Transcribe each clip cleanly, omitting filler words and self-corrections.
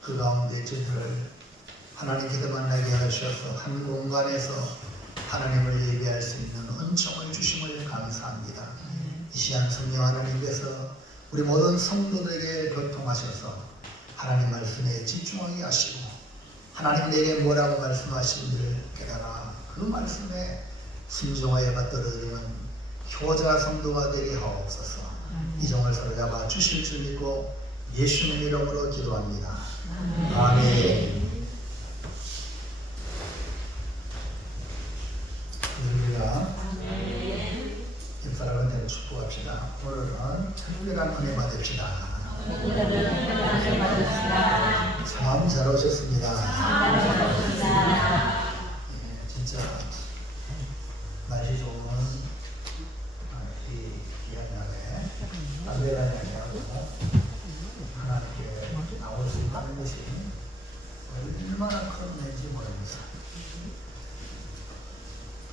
그 가운데 저희들을 하나님께서 만나게 하셔서 한 공간에서 하나님을 예배할 수 있는 은총을 주심을 감사합니다. 이 시간 성령 하나님께서 우리 모든 성도들에게 교통하셔서 하나님 말씀에 집중하게 하시고 하나님 내게 뭐라고 말씀하시는지를 깨달아 그 말씀에 순종하여 받들어드리는 효자 성도가 되게 하옵소서. 이 종을 사로잡아 주실 줄 믿고 예수님 이름으로 기도합니다. 아멘. 우리가 옆사람한테 축복합시다. 오늘은 특별한 은혜 받읍시다. 참 잘 오셨습니다. 진짜 날씨 좋은 이 귀한 날에 담배가 아니라고 하나님께 나올 수 있다는 것이 얼마나 큰 은혜인지 모릅니다.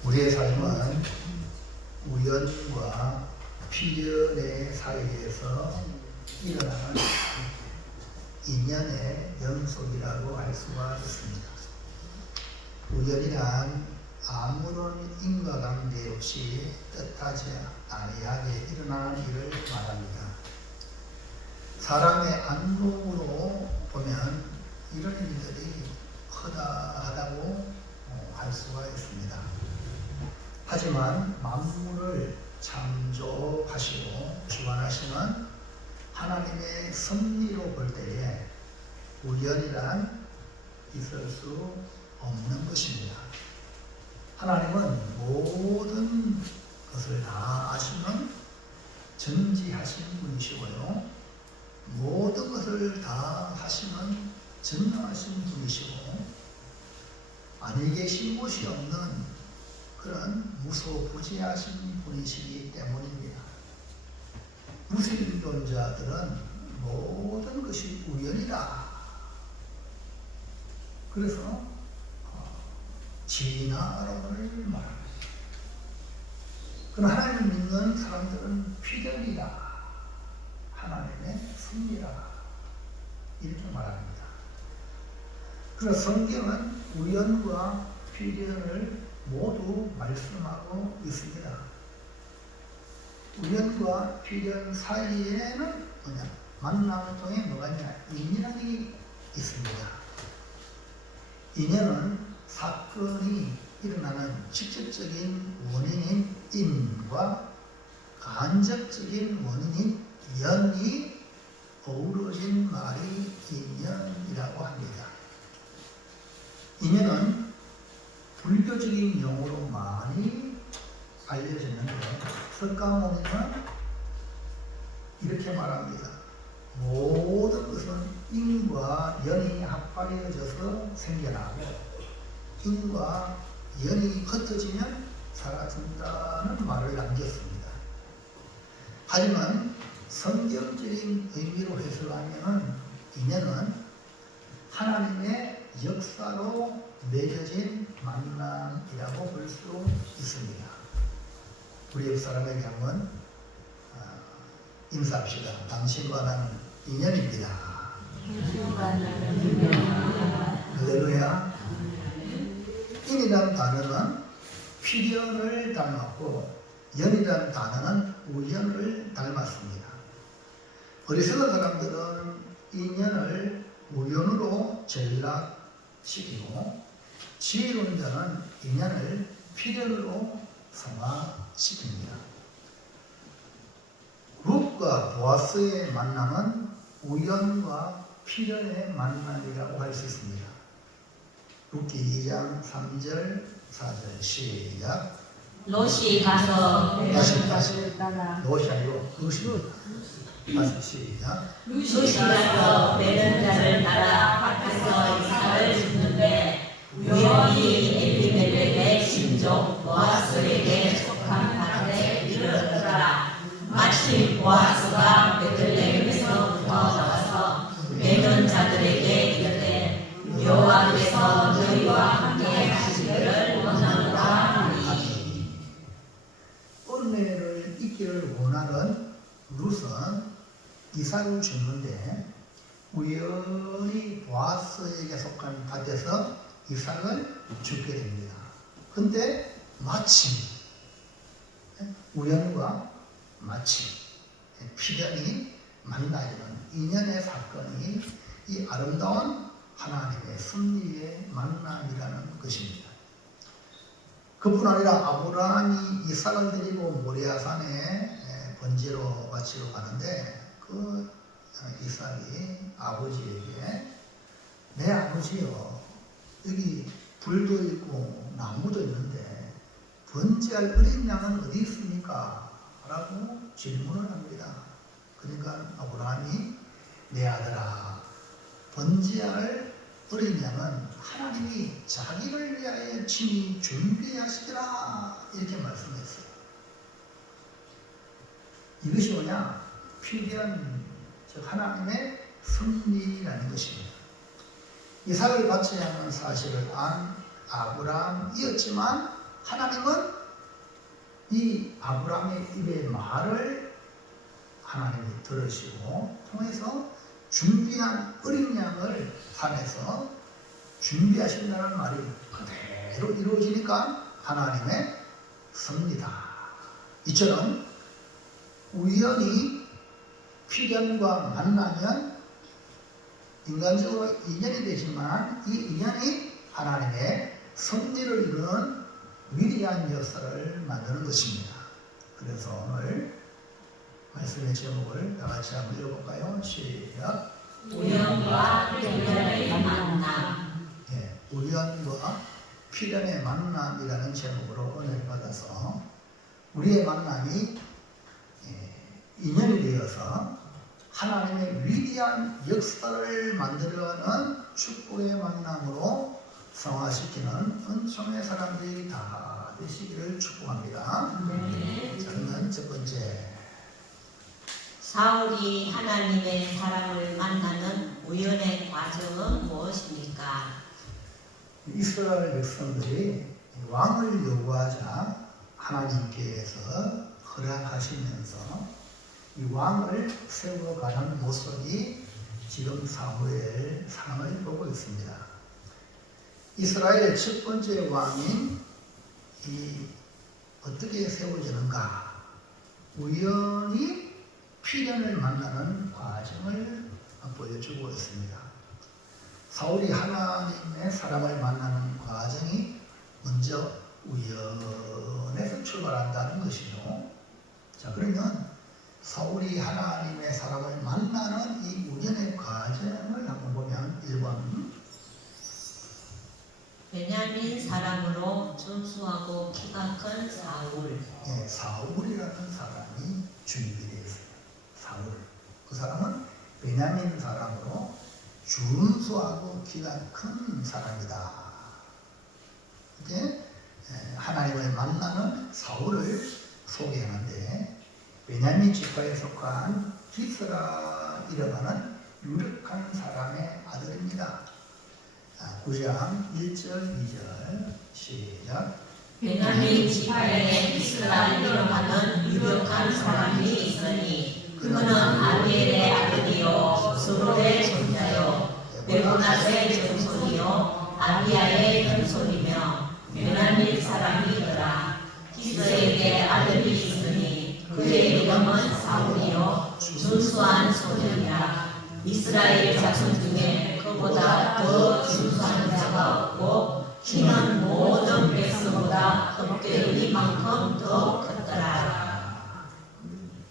우리의 삶은 우연과 필연의 사이에서 일어나는 인연의 연속이라고 할 수가 있습니다. 우연이란 아무런 인과관계 없이 뜻하지 아니하게 일어나는 일을 말합니다. 사람의 안목으로 보면 이런 일들이 허다하다고 할 수가 있습니다. 하지만 만물을 창조하시고 주관하시는 하나님의 섭리로 볼 때에 우연이란 있을 수 없는 것입니다. 하나님은 모든 것을 다 아시는 전지하신 분이시고요. 모든 것을 다 하시는 전능하신 분이시고 아니 계신 곳이 없는 그런 무소부지하신 분이시기 때문입니다. 무신론자들은 모든 것이 우연이다. 그래서 진화론을 말합니다. 그러나 하나님을 믿는 사람들은 필연이다. 하나님의 섭리라. 이렇게 말합니다. 그래서 성경은 우연과 필연을 모두 말씀하고 있습니다. 우연과 필연 사이에는 뭐냐? 만남을 통해 뭐가 있냐? 인연이 있습니다. 인연은 사건이 일어나는 직접적인 원인인 인과 간접적인 원인인 연이 어우러진 말이 인연이라고 합니다. 인연은 불교적인 용어로 많이 알려졌는데 석가모니는 이렇게 말합니다. 모든 것은 인과 연이 합하여져서 생겨나고 인과 연이 흩어지면 사라진다는 말을 남겼습니다. 하지만 성경적인 의미로 해석하면 인연은 하나님의 역사로 맺어진 만남이라고 볼 수 있습니다. 우리 옆 사람에게 한번 인사합시다. 당신과 나는 인연입니다. 할렐루야. 인이라는 단어는 필연을 닮았고 연이라는 단어는 우연을 닮았습니다. 어리석은 사람들은 인연을 우연으로 전락시키고 지혜로운 자는 인연을 필연으로 성화시킵니다. 룻과 보아스의 만남은 우연과 필연의 만남이라고 할 수 있습니다. 룻기 2장 3절 4절 시작. 롯이 가서 다시 롯이 아니고 룻입니다. 다시 시작. 롯이 가서 베른 자를 따라 밭에서 이삭을 줍는데 우연히 엘리멜렉의 신족 보아스에게 속한 밭에 이르렀더라. 마침 보아스가 베들레헴에서부터 나와서 베는 자들에게 이르되 여호와께서 너희와 함께 하시기를 원하노라 하니. 은혜를 잊기를 원하는 룻은 이삭을 줬는데 우연히 보아스에게 속한 밭에서 이삭을 주게 됩니다. 근데 마침 우연과 마침 필연이 만나는 인연의 사건이 이 아름다운 하나님의 섭리의 만남이라는 것입니다. 그뿐 아니라 아브라함이 이삭을 데리고 모리아산에 번제로 바치러 가는데 그 이삭이 아버지에게 내 아버지요, 여기 불도 있고 나무도 있는데 번제할 어린 양은 어디 있습니까? 라고 질문을 합니다. 그러니까 아브라함이 내 아들아, 번제할 어린 양은 하나님이 자기를 위하여 친히 준비하시리라 이렇게 말씀했어요. 이것이 뭐냐? 필연, 즉 하나님의 섭리라는 것입니다. 이삭을 바쳐야 하는 사실을 안 아브라함이었지만 하나님은 이 아브라함의 입의 말을 하나님이 들으시고 통해서 준비한 어린 양을 산에서 준비하신다는 말이 그대로 이루어지니까 하나님의 섭리다. 이처럼 우연히 필연과 만나면 인간적으로 인연이 되지만 이 인연이 하나님의 섭리를 이루는 위대한 역사를 만드는 것입니다. 그래서 오늘 말씀의 제목을 다 같이 한번 읽어볼까요? 시작. 우연과 필연의 만남. 예, 우연과 필연의 만남이라는 제목으로 은혜를 받아서 우리의 만남이 인연이 되어서 하나님의 위대한 역사를 만들어가는 축복의 만남으로 성화시키는 은총의 사람들이 다 되시기를 축복합니다. 네. 자, 그러면 첫 번째, 사울이 하나님의 사람을 만나는 우연의 과정은 무엇입니까? 이스라엘 백성들이 왕을 요구하자 하나님께서 허락하시면서 이 왕을 세워가는 모습이 지금 사무엘 상을 보고 있습니다. 이스라엘의 첫 번째 왕이 어떻게 세워지는가? 우연히 필연을 만나는 과정을 보여주고 있습니다. 사울이 하나님의 사람을 만나는 과정이 먼저 우연에서 출발한다는 것이죠. 자, 그러면 사울이 하나님의 사람을 만나는 이 우연의 과정을 한번 보면 1번 베냐민 사람으로 준수하고 키가 큰 사울. 예, 사울이라는 사람이 준비되어 있어요. 사울. 그 사람은 베냐민 사람으로 준수하고 키가 큰 사람이다. 이게 하나님을 만나는 사울을 소개하는데 베냐민 지파에 속한 기스라이라고 하는 유력한 사람의 아들입니다. 9장 1절 2절 시작. 베냐민 지파에 기스라이라고 하는 유력한 사람이 있으니 그는 아비엘의 아들이요 스룹의 손자요 메고나스의 전손이요 아비야의 전손이며 베냐민 사람이더라. 기스에게 아들이 있으니 그의 이름은 사울이요 준수한 소년이라. 이스라엘 자손 중에 그보다 더 준수한 자가 없고 키는 모든 백성보다 헛되이만큼 더 컸더라.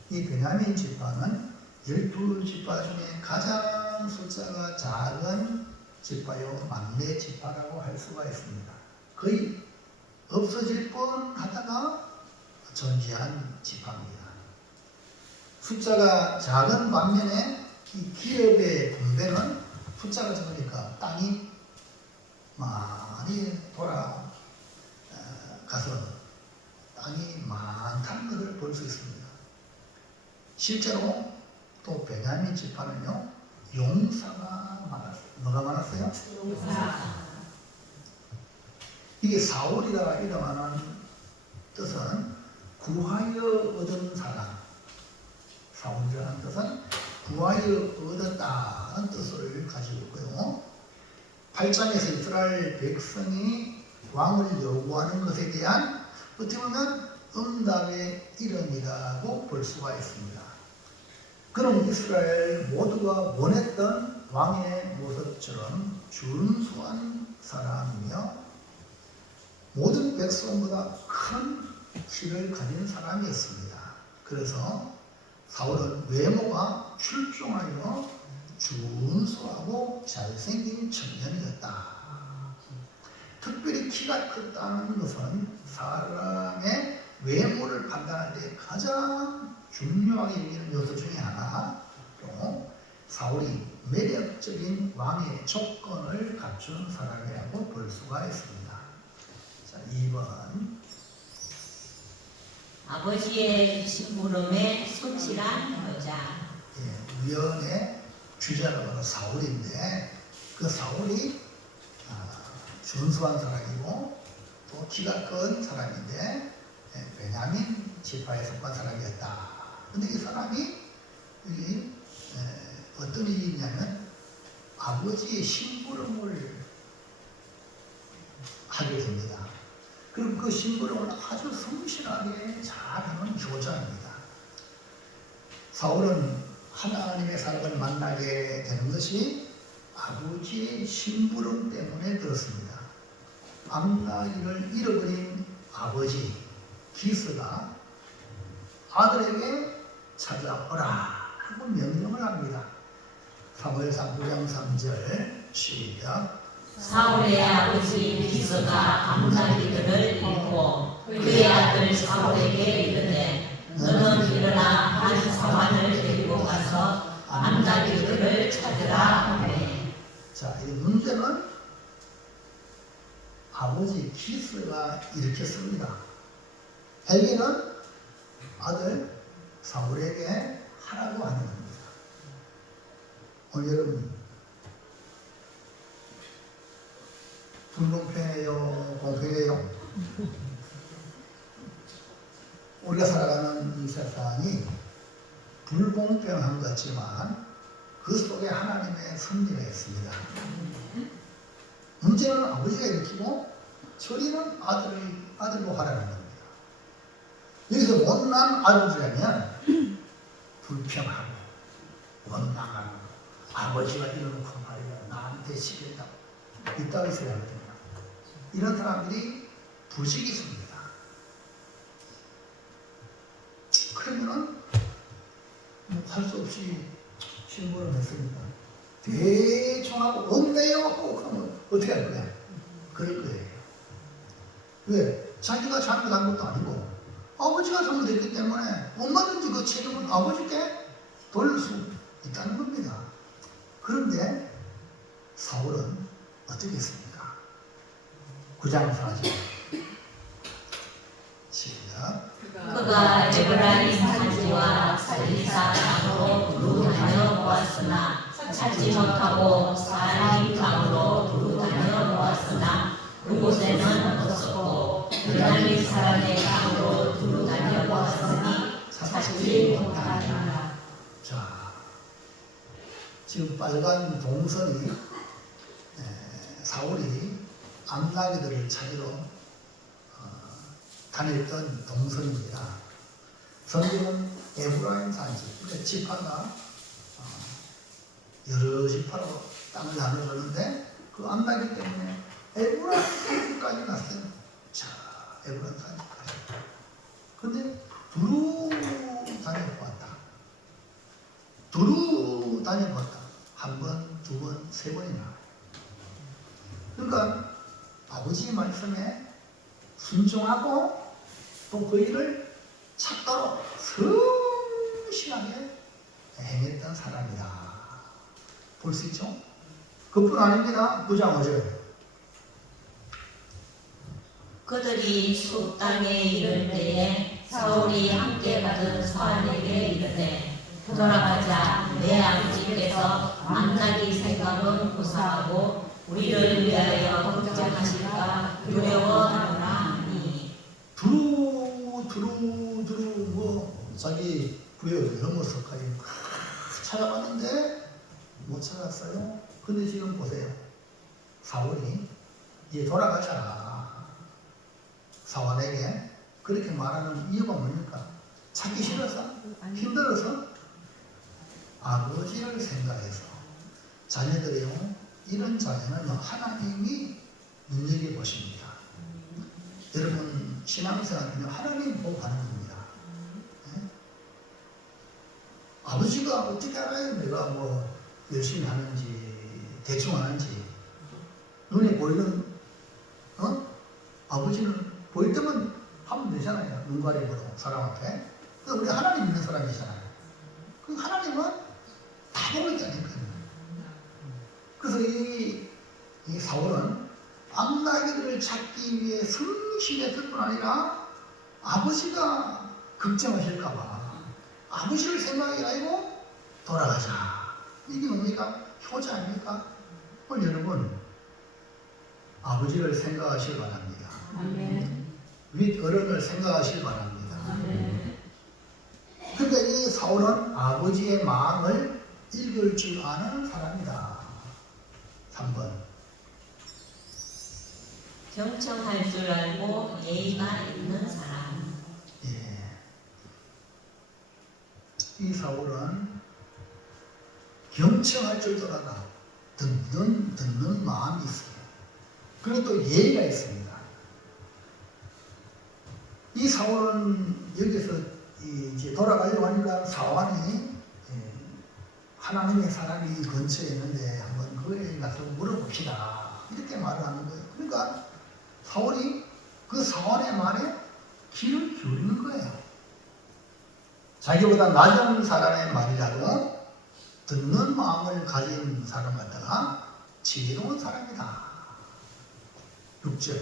이 베냐민 지파는 12지파 중에 가장 숫자가 작은 지파요 막내 지파라고 할 수가 있습니다. 거의 없어질 뻔하다가 존재한 지파입니다. 숫자가 작은 반면에 이 기업의 분배는 숫자가 적으니까 땅이 많이 돌아가서 땅이 많다는 것을 볼 수 있습니다. 실제로 또 베냐민 지파는요 용사가 많았어요. 뭐가 많았어요? 용사. 이게 사울이라 이름하는 뜻은 구하여 얻은 사람. 사울이라는 뜻은 구하여 얻었다는 뜻을 가지고 있고요. 8장에서 이스라엘 백성이 왕을 요구하는 것에 대한 어떻게 보면 응답의 이름이라고 볼 수가 있습니다. 그럼 이스라엘 모두가 원했던 왕의 모습처럼 준수한 사람이며 모든 백성보다 큰 키를 가진 사람이었습니다. 그래서 사울은 외모가 출중하여 준수하고 잘생긴 청년이었다. 특별히 키가 컸다는 것은 사람의 외모를 판단할 때 가장 중요하게 여기는 요소 중에 하나, 또 사울이 매력적인 왕의 조건을 갖춘 사람이라고 볼 수가 있습니다. 자, 2번. 아버지의 심부름에 성실한 여자. 위원의 주자가 바로 사울인데 그 사울이 준수한 사람이고 또 키가 큰 사람인데 베냐민 지파에 속한 사람이었다. 근데 이 사람이 어떤 일이 있냐면 아버지의 심부름을 하게 됩니다. 그리고 그 심부름을 아주 성실하게 잘하는 효자입니다. 사울은 하나님의 사람을 만나게 되는 것이 아버지의 심부름 때문에 그렇습니다. 암나기를 잃어버린 아버지 기스가 아들에게 찾아오라 하고 명령을 합니다. 사무엘상 9장 3절 시작. 사울의 아버지 기스가 암나기들을 잃고 그의 아들 사울에게 이르되 너는 일어나 한 사환을 데리고 가서 암나기들을 찾으라 하매. 자, 이 문제는 아버지 기스가 일으켰습니다. 헬기는 아들 사울에게 하라고 하는 겁니다. 오늘 여러분 불공평해요? 공평해요? 우리가 살아가는 이 세상이 불공평한 것 같지만 그 속에 하나님의 섭리가 있습니다. 문제는 아버지가 일으키고 처리는 아들로 하라는 겁니다. 여기서 못난 아들이라면 불평하고 원망하고 아버지가 이러놓고 말이야 나한테 시켰다고 이따위 있어야 합니다. 이런 사람들이 부식이십니다. 그러면은 할 수 없이 신고를 했으니까 대충 하고 없네요 하고 그러면 어떻게 할 거야? 그럴 거예요. 왜? 자기가 잘못한 것도 아니고 아버지가 잘못했기 때문에 얼마든지 그 책임은 아버지께 돌릴 수 있다는 겁니다. 그런데 사울은 어떻게 했습니까? 9장 4절 시작. 그가 에브라임 산지와 살리사 땅으로 두루 다녀 보았으나 찾지 못하고 사림 땅으로 두루 다녀 보았으나 그곳에는 없었고 베냐민 사람의 땅으로 두루 다녀 보았으니 찾지 못하니라. 자, 지금 빨간 동선이 사울이 암나기들을 찾으러 다녔던 동선입니다. 성경은 에브라임 산지, 그러니까 지파가 여러 지파로 땅을 나눠줬는데 그 암나기 때문에 에브라임 산지까지 갔어요. 자, 에브라임 산지까지. 근데 두루 다녀보았다. 두루 다녀보았다. 한 번, 두 번, 세 번이나. 그러니까 아버지의 말씀에 순종하고 또 그 일을 찾도록 성실하게 행했던 사람이다. 볼 수 있죠? 그뿐 아닙니다. 9장 5절. 그들이 숲 땅에 이를 때에 사울이 함께 받은 사울에게 이르되 돌아가자. 내 아버지께서 만나기 생각은 고사하고 우리를 위하여 걱정하실까 두려워하노라 하니. 두루 뭐 자기 부여를 넘어서까지 찾아봤는데 못 찾았어요. 근데 지금 보세요. 사울이 이제 돌아가자. 사울에게 그렇게 말하는 이유가 뭡니까? 찾기 싫어서? 힘들어서? 아버지를 생각해서. 자녀들이요, 이런 자녀는 하나님이 눈여겨보십니다. 여러분 신앙생활은요, 하나님 보고 가는 겁니다. 네? 아버지가 어떻게 알아요? 내가 뭐 열심히 하는지 대충 하는지. 눈에 보이는 아버지는 보일 때만 하면 되잖아요. 눈 가리고로 사람 앞에. 우리 하나님 있는 사람이잖아요. 그 하나님은 다 보고 있다니까요. 그래서 이 사울은 암나기들을 찾기 위해 성실했을 뿐 아니라 아버지가 걱정하실까봐 아버지를 생각이 아니고 돌아가자. 이게 뭡니까? 효자 아닙니까? 오늘 여러분 아버지를 생각하시기 바랍니다. 아멘. 윗 어른을 생각하시기 바랍니다. 아멘. 그러니까 이 사울은 아버지의 마음을 읽을 줄 아는 사람이다. 3번. 경청할 줄 알고 예의가 있는 사람. 예. 이 사울은 경청할 줄 알아. 듣는 마음이 있어요. 그리고 또 예의가 있습니다. 이 사울은 여기서 이제 돌아가려고 하니까 사환이 하나님의 사람이 근처에 있는데 한번 그에 가서 물어봅시다. 이렇게 말을 하는 거예요. 그러니까 사울이 그 사환의 말에 귀를 기울이는 거예요. 자기보다 낮은 사람의 말이라도 듣는 마음을 가진 사람 같다가 지혜로운 사람이다. 6절.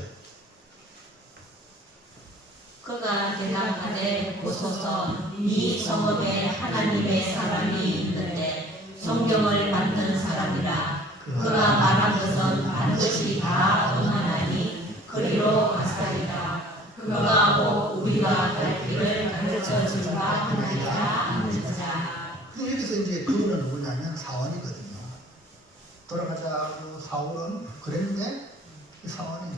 그가 대답하되 보소서 이 성읍에 하나님의 사람이 있는데 성경을 받는 사람이라. 그가 말한 것은 반드시 다 응하나니 그리로 가사리라. 그가 곧 우리가 갈 길을 가르쳐 줄까 하느니라 하느니라. 여기서 이제 그거는 누구냐면 사원이거든요. 돌아가자고 사울은 그랬는데 이 사원이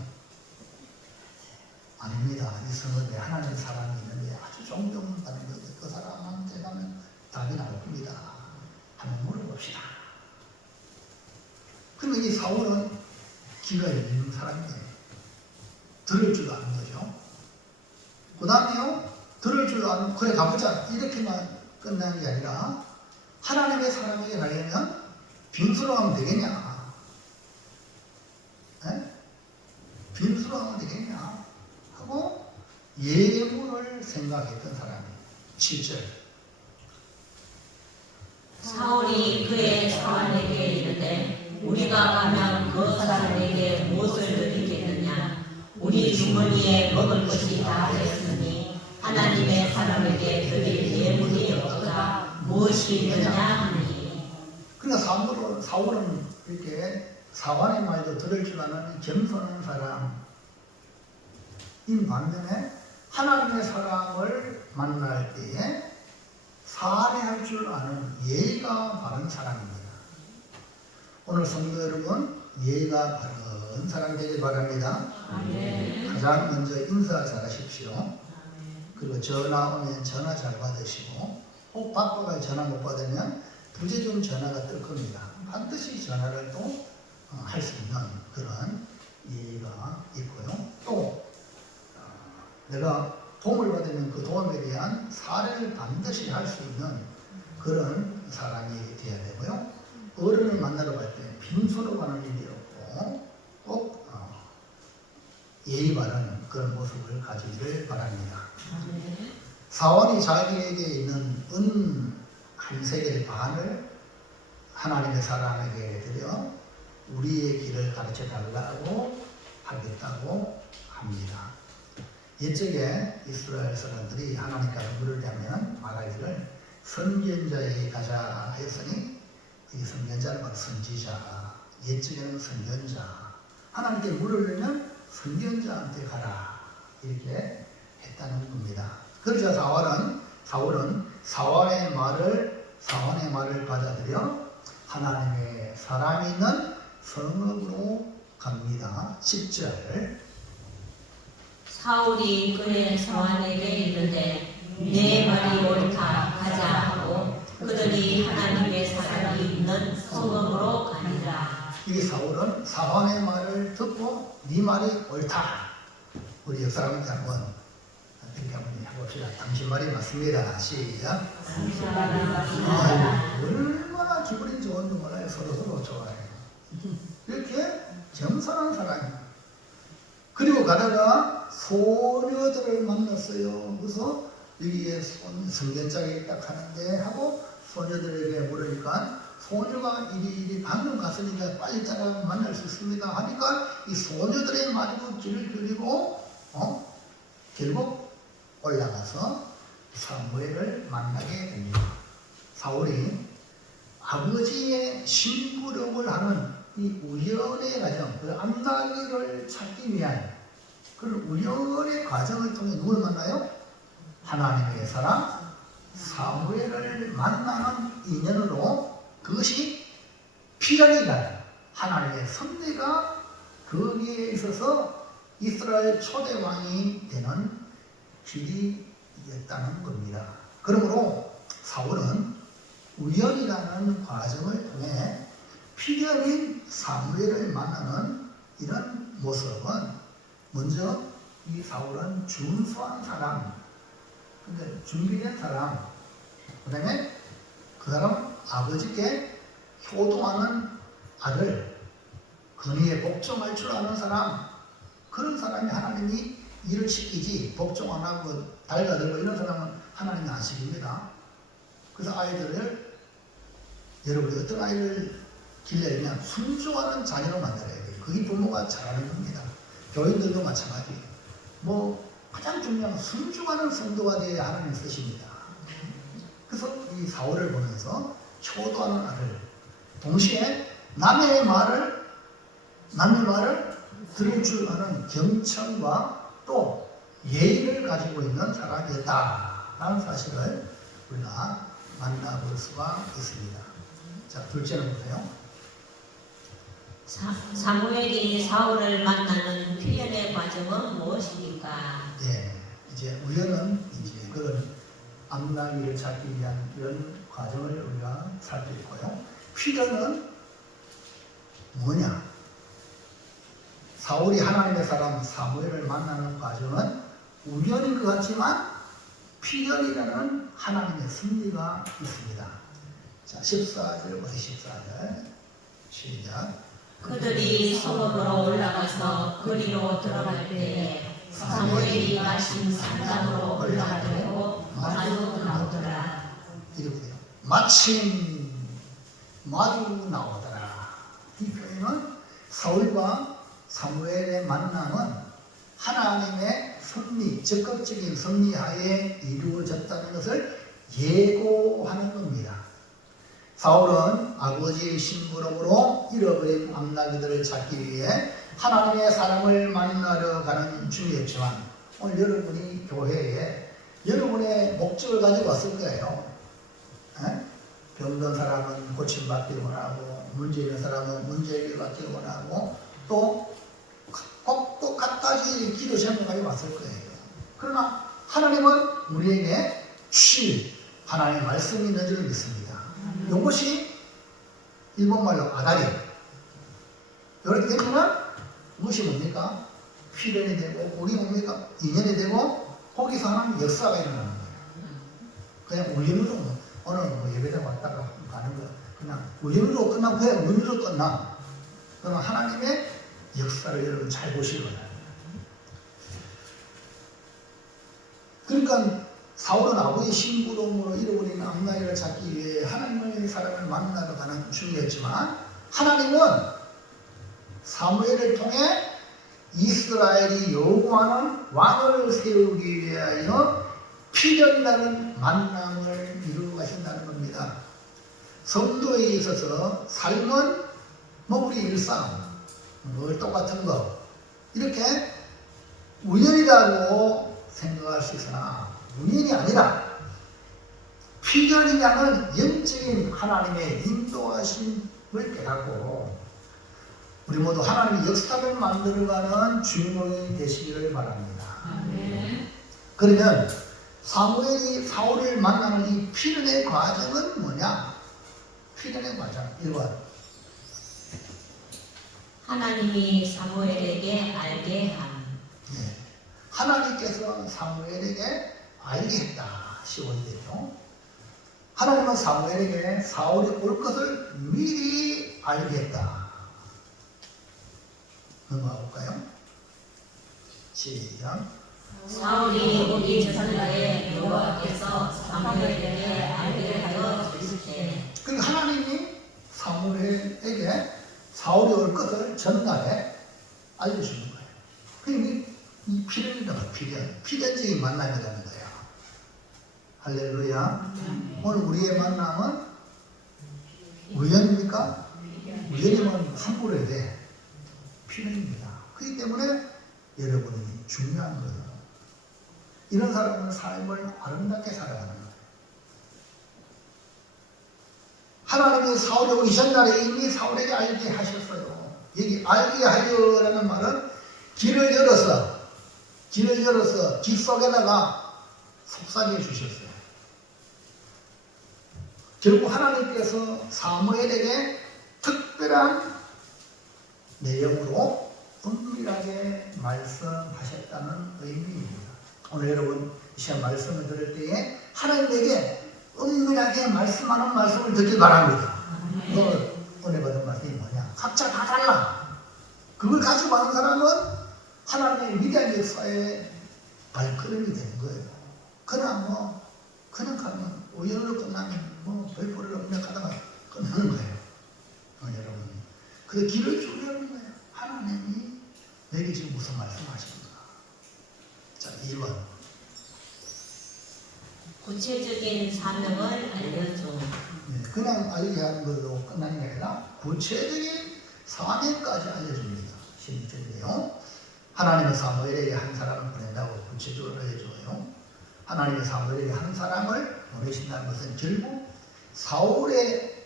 아닙니다. 이 성읍에 하나님의 사람이 있는데 아주 존경받는 건데 그 사람한테 가면 답이 나올 겁니다. 한번 물어봅시다. 그러면 이 사울은 귀가 열리는 사람이에요. 들을 줄 아는 거죠. 그 다음에요, 들을 줄 아는, 그래 가보자 이렇게만 끝나는 게 아니라 하나님의 사람에게 가려면 빈수로 하면 되겠냐? 네? 빈수로 하면 되겠냐? 하고 예물을 생각했던 사람이 7절. 사울이 그의 사환에게 이르되 우리가 가면 그 사람에게 무엇을 드리겠느냐. 우리 주머니에 먹을 것이 다 됐으니 하나님의 사람에게 드릴 예물이 없도다. 무엇이 있느냐 하니. 그러니까 사울은 이렇게 사환의 말도 들을 줄 아는 겸손한 사람. 이 반면에 하나님의 사람을 만날 때에 살해할 줄 아는 예의가 바른 사람입니다. 오늘 성도 여러분, 예의가 바른 사람 되길 바랍니다. 가장 먼저 인사 잘하십시오. 그리고 전화 오면 전화 잘 받으시고, 혹 바빠가 전화 못 받으면 부재중 전화가 뜰 겁니다. 반드시 전화를 또 할 수 있는 그런 예의가 있고요. 또 내가 도움을 받으면 그 도움에 대한 사례를 반드시 할 수 있는 그런 사람이 되어야 되고요. 어른을 만나러 갈 때 빈손으로 가는 일이 없고 꼭 예의 바른 그런 모습을 가지기를 바랍니다. 사원이 자기에게 있는 은 한 세겔 반을 하나님의 사람에게 드려 우리의 길을 가르쳐 달라고 하겠다고 합니다. 옛적에 이스라엘 사람들이 하나님께 물으려면 말하기를 선견자에게 가자 하였으니 이 선견자는 바로 선지자, 옛적에는 선견자, 하나님께 물으려면 선견자한테 가라 이렇게 했다는 겁니다. 그러자 사울은 사원의 말을 받아들여 하나님의 사람이 있는 성읍으로 갑니다. 10절. 사울이 그의 사환에게 이르되 내 말이 옳다 가자 하고 그들이 하나님의 사람이 있는 성읍으로 가니라. 이 사울은 사환의 말을 듣고 네 말이 옳다. 우리 역사람한테 한번 이렇게 한번 해봅시다. 당신 말이 맞습니다. 시작. 얼마나 기분이 좋은지 몰라요. 서로 좋아해요. 이렇게 겸손한 사람이에요. 그리고 가다가 소녀들을 만났어요. 그래서 여기에 성견장에 딱 하는데 하고 소녀들에게 물으니까 소녀가 이리 방금 갔으니까 빨리 따라 만날 수 있습니다 하니까 이 소녀들의 마지막 길을 그리고 결국 올라가서 사무엘을 만나게 됩니다. 사울이 아버지의 신부력을 하는 이 우연의 과정, 그 암나기를 찾기 위한 그런 우연의 과정을 통해 누굴 만나요? 하나님의 사람 사무엘을 만나는 인연으로 그것이 필연이다. 하나님의 섭리가 거기에 있어서 이스라엘 초대왕이 되는 길이었다는 겁니다. 그러므로 사울은 우연이라는 과정을 통해 필연인 사무엘을 만나는 이런 모습은 먼저 이 사울은 준수한 사람, 근데 준비된 사람, 그 다음에 그 사람 아버지께 효도하는 아들, 건의에 복종할 줄 아는 사람, 그런 사람이 하나님이 일을 시키지 복종 안 하고 달가들고 이런 사람은 하나님이 안 시킵니다. 그래서 아이들을 여러분이 어떤 아이를 길러야면 순종하는 자녀로 만들어야 돼요. 그게 부모가 잘하는 겁니다. 교인들도 마찬가지예요. 가장 중요한 건 순종하는 성도가 되어야 하나님 쓰십니다. 그래서 이 사울을 보면서 효도하는 아들, 동시에 남의 말을 들을 줄 아는 경청과 또 예의를 가지고 있는 사람이었다라는 사실을 우리가 만나볼 수가 있습니다. 자, 둘째는 보세요. 사무엘이 사울을 만나는 필연의 과정은 무엇입니까? 예, 이제 우연은 이제 그런 암나기를 찾기 위한 이런 과정을 우리가 살펴보고요. 필연은 뭐냐? 사울이 하나님의 사람 사무엘을 만나는 과정은 우연인 것 같지만 필연이라는 하나님의 섭리가 있습니다. 자, 14절 보세요. 14절 시작. 그들이 성읍으로 올라가서 거리로 들어갈 때에 사무엘이 마침 산당으로 올라가려고 마주 나오더라. 이렇게 보세요. 마침 마주 나오더라. 이 표현은 사울과 사무엘의 만남은 하나님의 섭리, 적극적인 섭리하에 이루어졌다는 것을 예고하는 겁니다. 사울은 아버지의 심부름으로 잃어버린 암나기들을 찾기 위해 하나님의 사람을 만나러 가는 중이었지만 오늘 여러분이 교회에 여러분의 목적을 가지고 왔을 거예요. 병든 사람은 고침받기 원하고 문제 있는 사람은 문제 해결받기를 원하고 또 갖다지 기도 제목까지 왔을 거예요. 그러나 하나님은 우리에게 주실 하나님의 말씀이 있는 줄 믿습니다. 이것이 일본말로 아다리. 이렇게 되면 무엇이 뭡니까? 필연이 되고 복이 뭡니까? 인연이 되고 거기서 하나님 역사가 일어나는 거예요. 그냥 우연으로 오늘 예배당 왔다가 가는 거 그냥 우연으로 끝나고 그냥 우연으로 끝나. 그러나 하나님의 역사를 여러분 잘 보시기 바랍니다. 그러니까 사울은 아버지 심부름으로 잃어버린 암나이를 찾기 위해 하나님의 사람을 만나러 가는 중이었지만 하나님은 사무엘을 통해 이스라엘이 요구하는 왕을 세우기 위하여 필연이라는 만남을 이루어 가신다는 겁니다. 성도에 있어서 삶은 우리 일상 늘 똑같은 거 이렇게 우연이라고 생각할 수 있으나 우연이 아니라 필연이라는 영적인 하나님의 인도하심을 깨닫고 우리 모두 하나님의 역사를 만들어가는 주인공이 되시기를 바랍니다. 그러면 사무엘이 사울을 만나는 이 필연의 과정은 뭐냐? 필연의 과정 1번 하나님이 사무엘에게 알게 함. 네. 하나님께서 사무엘에게 알게 했다. 15절이죠. 하나님은 사무엘에게 사울이 올 것을 미리 알게 했다. 넘어가 볼까요? 시작. 사울이 오기 전에 여호와께서 사무엘에게 알게 하여 주시되. 그러니까 하나님이 사무엘에게 사울이 올 것을 전날에 알려주는 거예요. 그러니까 이 필연이라고 필연적인 만남이라는 거예요. 할렐루야. 오늘 우리의 만남은 우연입니까? 우연이면 함부로 해야 돼. 필연입니다. 그렇기 때문에 여러분이 중요한 거예요. 이런 사람은 삶을 아름답게 살아가는 거예요. 하나님이 사울이 오기 전날에 이미 사울에게 알게 하셨어요. 여기 알게 하여라는 말은 길을 열어서 길 속에다가 속삭여 주셨어요. 결국 하나님께서 사무엘에게 특별한 내용으로 은밀하게 말씀하셨다는 의미입니다. 오늘 여러분 이 시간 말씀을 들을 때에 하나님에게 은밀하게 말씀하는 말씀을 듣길 바랍니다. 오늘 은혜 받은 말씀이 뭐냐? 각자 다 달라. 그걸 가지고 가는 사람은 하나님의 위대한 역사의 발걸음이 되는 거예요. 그냥 가면 우연으로 끝나면 별볼일 없네 하다가 끝나는 거예요. 여러분. 그 길을 주려는 거예요. 하나님이 내게 지금 무슨 말씀하시는가. 자, 2번. 구체적인 사명을 알려줘. 네, 그냥 알게 하는 걸로 끝나는 게 아니라 구체적인 사명까지 알려줍니다. 16절인데요. 하나님은 사무엘에게 한 사람을 보낸다고 구체적으로 알려줘요. 하나님은 사무엘에게 한 사람을 보내신다는 것은 결국 사울의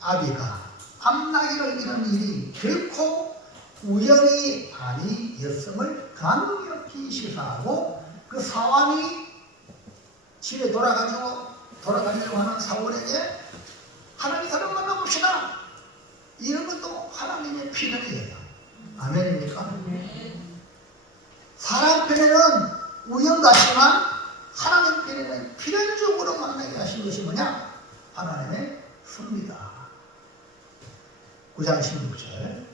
아비가 암나기를 잃은 일이 결코 우연이 아니었음을 강력히 시사하고 그 사환이 집에 돌아가려고 하는 사울에게 하나님 사람 만나봅시다. 이런 것도 하나님의 필연이에요. 아멘입니까? 사람 편에는 우연 같지만 하나님 편에는 필연적으로 만나게 하신 것이 뭐냐? 하나님의 섭니다. 9장 16절.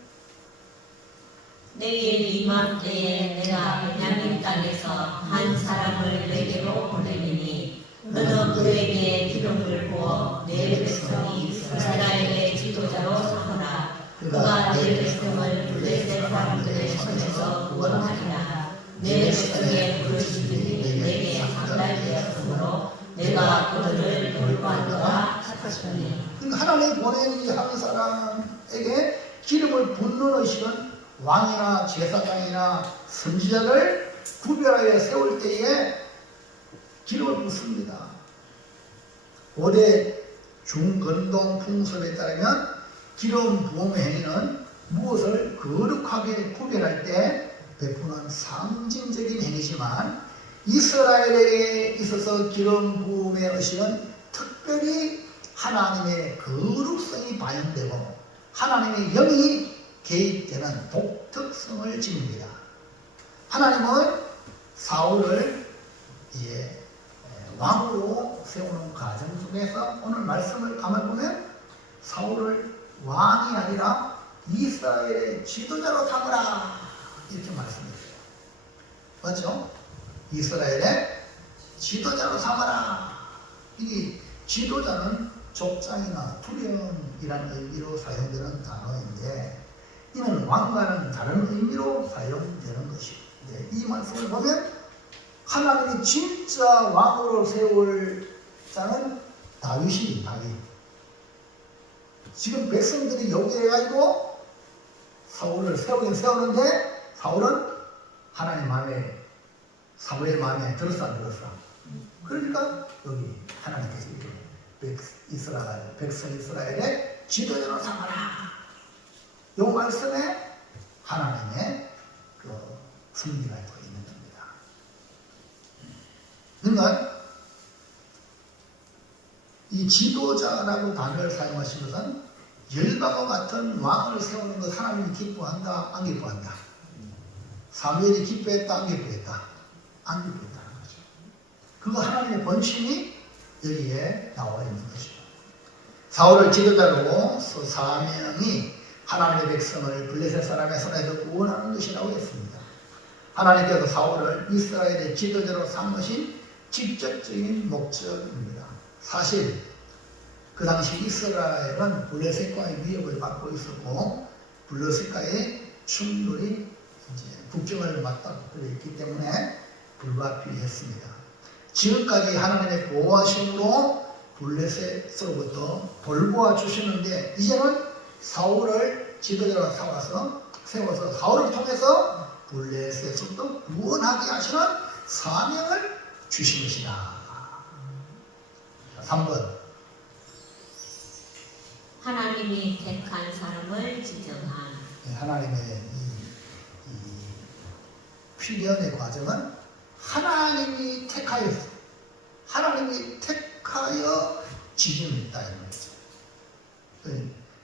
내일 이맘때에 내가 베냐민 땅에서 한 사람을 내게로 보내리니 너는 그에게 기름을 부어 내 백성이 이스라엘의 지도자로 삼으라. 그가 내 백성을 블레셋 사람들의 손에서 구원하리라. 내 백성의 부르짖음이 내게 상달되었으므로 내가 그들을 돌보았노라 하셨으니. 하나님 보낸 이 한 사람에게 기름을 붓는 의식은 왕이나 제사장이나 선지자를 구별하여 세울 때에 기름을 붓습니다. 고대 중건동 풍습에 따르면 기름 부음의 행위는 무엇을 거룩하게 구별할 때 베푸는 상징적인 행위지만 이스라엘에게 있어서 기름 부음의 의식은 특별히 하나님의 거룩성이 반영되고 하나님의 영이 개입되는 독특성을 지닙니다. 하나님은 사울을 이제 왕으로 세우는 과정 속에서 오늘 말씀을 가만 보면 사울을 왕이 아니라 이스라엘의 지도자로 삼으라 이렇게 말씀했어요. 맞죠? 이스라엘의 지도자로 삼아라. 이 지도자는 족장이나 투령이라는 의미로 사용되는 단어인데 이는 왕과는 다른 의미로 사용되는 것인데 이 말씀을 보면 하나님이 진짜 왕으로 세울 자는 다윗이 다윗. 지금 백성들이 요구해가지고 사울을 세우긴 세우는데 사울은 하나님 마음에 사무엘 마음에 들었어 안 들었어? 그러니까 여기 하나님께서 백성 이스라엘의 지도자로 삼아라. 이 말씀에 하나님의 그 승리가 있는 겁니다. 그러니까 이 지도자라고 단어를 사용하신 것은 열방과 같은 왕을 세우는 것 하나님이 기뻐한다, 안 기뻐한다? 사무엘이 기뻐했다, 안 기뻐했다? 안 기뻐했다는 거죠. 그거 하나님의 본심이 여기에 나와 있는 것이죠. 사울을 지도자로 사명이 하나님의 백성을 블레셋 사람의 손에서 구원하는 것이라고 했습니다. 하나님께서 사울을 이스라엘의 지도자로 삼으신 직접적인 목적입니다. 사실 그 당시 이스라엘은 블레셋과의 위협을 받고 있었고 블레셋과의 충돌이 이제 국경을 맞닥뜨려 있기 때문에 불가피했습니다. 지금까지 하나님의 보호하심으로 블레셋으로부터 돌보아 주시는데 이제는 사울을 지도자로 세워서 사울을 통해서 블레셋으로부터 구원하게 하시는 사명을 주신 것이다. 3번 하나님이 택한 사람을 지정한. 하나님의 이 필연의 과정은 하나님이 택하여 지정했다 이런 거죠.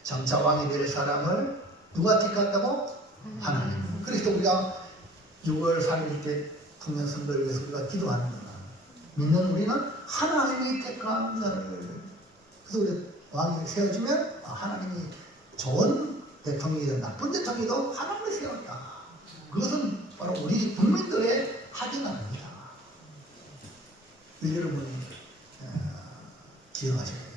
장차왕이 될 사람을 누가 택했다고? 하나님. 그래서 우리가 6월 3일 때 풍년 선거를 위해서 우리가 기도하는 거야. 믿는 우리는 하나님이 택한 자를. 그래서 우리 왕이 세워지면 하나님이 좋은 대통령이든 나쁜 대통령이든 하나님을 세웠다. 그것은 바로 우리 국민들의 확인합니다. 여러분이 기억하셔야 돼요.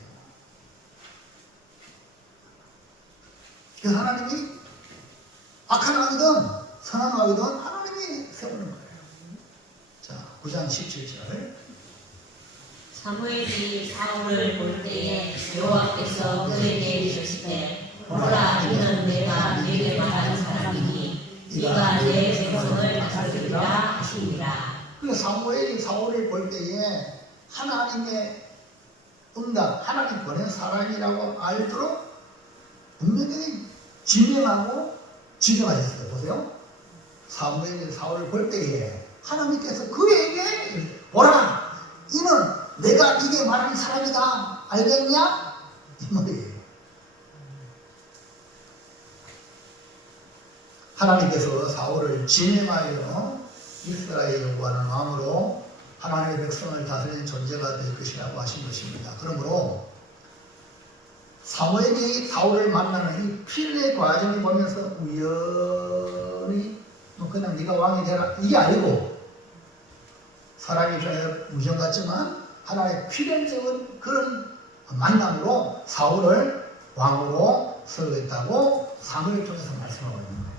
그래서 하나님이 악한 왕이든 선한 왕이든 하나님이 세우는 거예요. 자, 9장 17절. 사무엘이 사울을 볼 때에 여호와께서 그에게 이르시되 보라 이는 내가 네게 말한 사람이니 네가 내 백성을 다스리라 하시니라. 그래서 사무엘이 사울을 볼 때에 하나님의 응답, 하나님 보낸 사람이라고 알도록 분명히 지명하고 지정하셨어요. 보세요. 사무엘이 사울을 볼 때에 하나님께서 그에게 보라 이는 내가 네게 말하는 사람이다. 알겠냐? 이 말이에요. 하나님께서 사울을 지명하여 이스라엘을 요구하는 왕으로 하나님의 백성을 다스리는 존재가 될 것이라고 하신 것입니다. 그러므로 사무엘이 사울을 만나는 이 필의 과정을 보면서 우연히 그냥 네가 왕이 되라 이게 아니고 사람이 입장에서 무정 같지만 하나의 필연적인 그런 만남으로 사울을 왕으로 세우겠다고 사무엘 통해서 말씀하고 있는 거예요.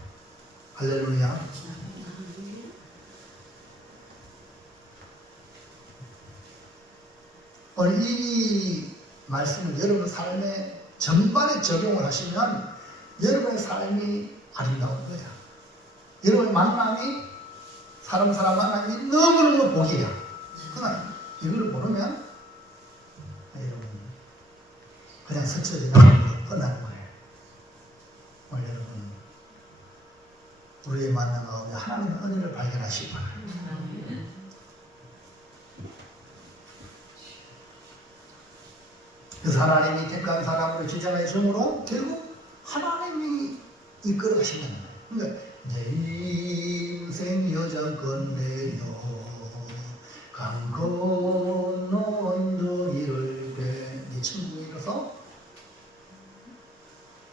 할렐루야. 오늘 이 말씀을 여러분 삶의 전반에 적용을 하시면 여러분의 삶이 아름다운 거야. 여러분의 만남이 사람 만남이 너무너무 복이야. 그러나 이걸 모르면 여러분 그냥 스쳐 지나가는 뻔한 거예요. 만남 가운데 하나님의 은혜를 발견하시기 바랍니다. 그래서 하나님이 택한 사람을 지정해 주므로 결국 하나님이 이끌어 가시는 거예요. 그러니까 내 인생 여정건네요 강 건너 언덕 이를 때 네 친구이라서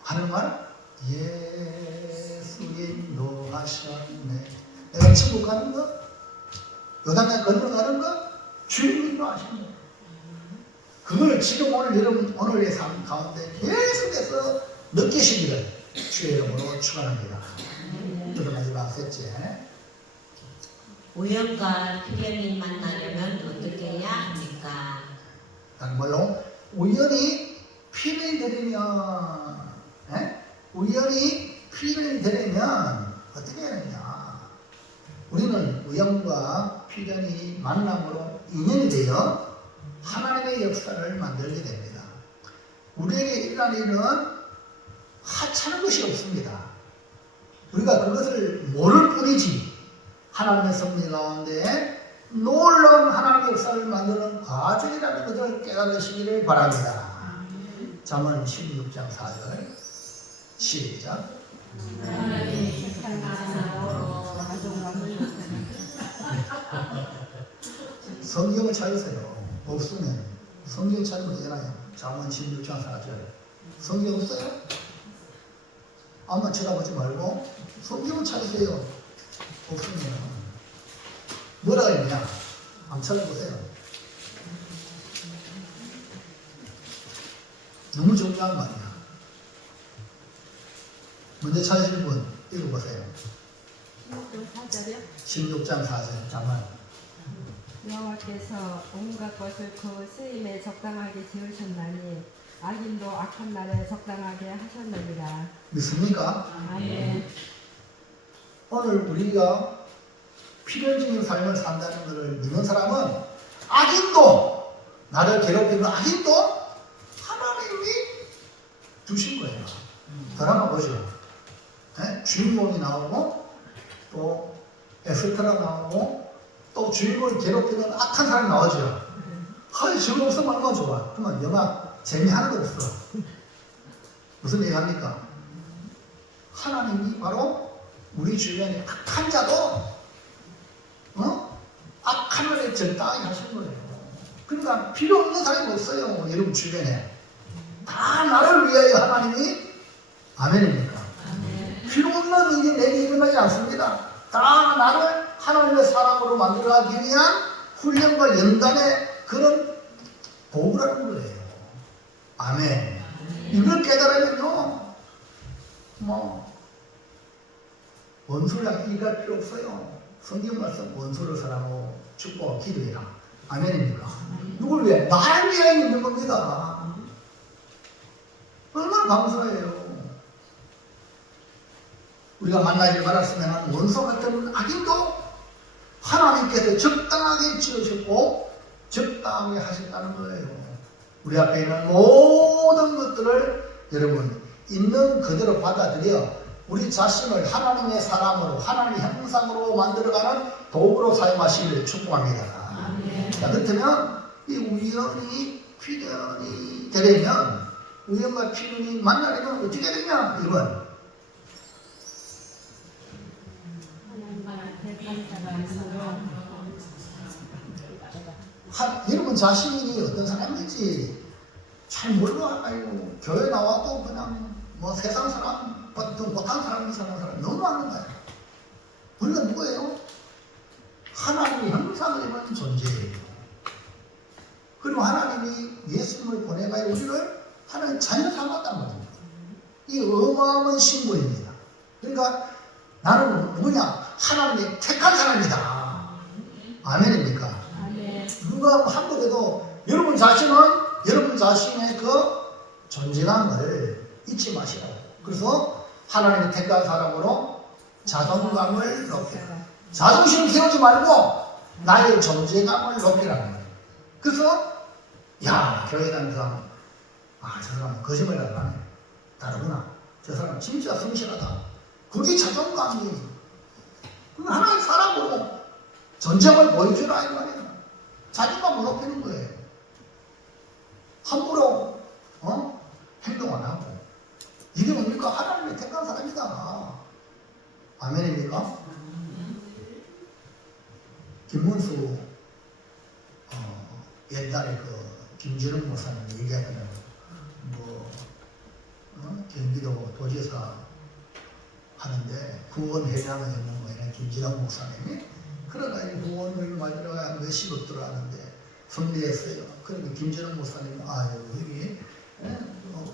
하는 말 예수 인도하셨네. 내가 천국 가는 거 요단강 건너가는 거 주님 인도하셨네. 그걸 지금 오늘 여러분 오늘의 삶 가운데 계속해서 느끼시기를 주의 이름으로 축원합니다. 그래서 마지막 셋째, 우연과 필연이 만나려면 어떻게 해야 합니까? 정말로 우연히 피를 들이면 우연히 피를 들이면 어떻게 해야 되냐? 우리는 우연과 필연이 만남으로 인연이 되어 하나님의 역사를 만들게 됩니다. 우리에게 일어난 일은 하찮은 것이 없습니다. 우리가 그것을 모를 뿐이지 하나님의 섭리 가운데 놀라운 하나님의 역사를 만드는 과정이라는 것을 깨달으시기를 바랍니다. 잠언 16장 4절 시작. 성경을 찾으세요. 없으면 성경 찾으면 되잖아요. 잠언 16장 4절 성경 없어요? 아무나 쳐다보지 말고 성경을 찾으세요. 없으면 뭐라 했냐? 한번 찾아보세요. 너무 중요한 말이야. 먼저 찾으실 분 읽어보세요. 16장 4절 잠깐. 여호와께서 온갖 것을 그 쓰임에 적당하게 지으셨나니 악인도 악한 날에 적당하게 하셨느니라. 믿습니까? 아멘. 오늘 우리가 필연적인 삶을 산다는 것을 믿는 사람은 악인도 나를 괴롭히는 악인도 하나님이 주신 거예요. 드라마 보죠. 주인공이 나오고 또 에스테라 나오고 또 주인공을 괴롭히는 악한 사람이 나오죠. 하이 저거 없으면 얼마나 좋아. 그러면 영화 재미 하나도 없어. 무슨 얘기 합니까? 하나님이 바로 우리 주변에 악한 자도 악한 일에 적당하게 하신 거예요. 그러니까 필요 없는 사람이 없어요. 여러분 주변에. 다 나를 위하여 하나님이 아멘입니까? 필요 없는 일이 내게 일어나지 않습니다. 다 나를 하나님의 사람으로 만들어가기 위한 훈련과 연단의 그런 도구라는 거예요. 아멘. 이걸 깨달으면요, 원수랑 일할 필요 없어요. 성경 말씀 원수를 사랑하고 축복하고 기도해라. 아멘입니까? 누굴 위해? 나를 위해 있는 겁니다. 얼마나 감사해요. 우리가 만나지 말았으면 원수 같은 악인도 하나님께서 적당하게 지으셨고 적당하게 하셨다는 거예요. 우리 앞에 있는 모든 것들을 여러분 있는 그대로 받아들여 우리 자신을 하나님의 사람으로 하나님의 형상으로 만들어가는 도구로 사용하시기를 축복합니다. 자, 그렇다면 이 우연이 필연이 되려면 우연과 필연이 만나려면 어떻게 되냐? 1번 여러분 자신이 어떤 사람인지 잘 몰라. 아이고 교회 나와도 그냥 세상 사람 같은 못한 사람이 사는 사람 너무 많은 거예요. 우리가 누구예요? 하나님의 형상을 입은 존재예요. 그리고 하나님이 예수님을 보내가지고 우리를 하나님 자녀 삼았단 말입니다. 이 어마어마한 신분입니다. 그러니까 나는 누구냐? 하나님의 택한 사람이다. 아멘입니까? 아멘. 누가 한국에도 여러분 자신은 여러분 자신의 그 존재감을 잊지 마시라고. 그래서 하나님이 택한 사람으로 자존감을 높여라. 자존심 세우지 말고 나의 존재감을 높이라는 거예요. 그래서 야 교회 다니는 사람 저 사람 거짓말을 하네. 다르구나. 저 사람 진짜 성실하다. 그게 자존감이 하나의 사람으로 전쟁을 보여주라 이 말이에요. 자기만 무너뜨리는 거예요. 함부로 행동 안 하고. 이게 뭡니까? 하나님의 택한 사람이다. 아멘입니까? 김문수 옛날에 그 김준호 목사님 얘기하잖아요. 경기도 도지사 하는데 후원회장을 했는 거예요. 김진환 목사님이. 그러다가 후원을 맞으러 몇십억 들어가는데 성리했어요. 그러니까 김진환 목사님이 여기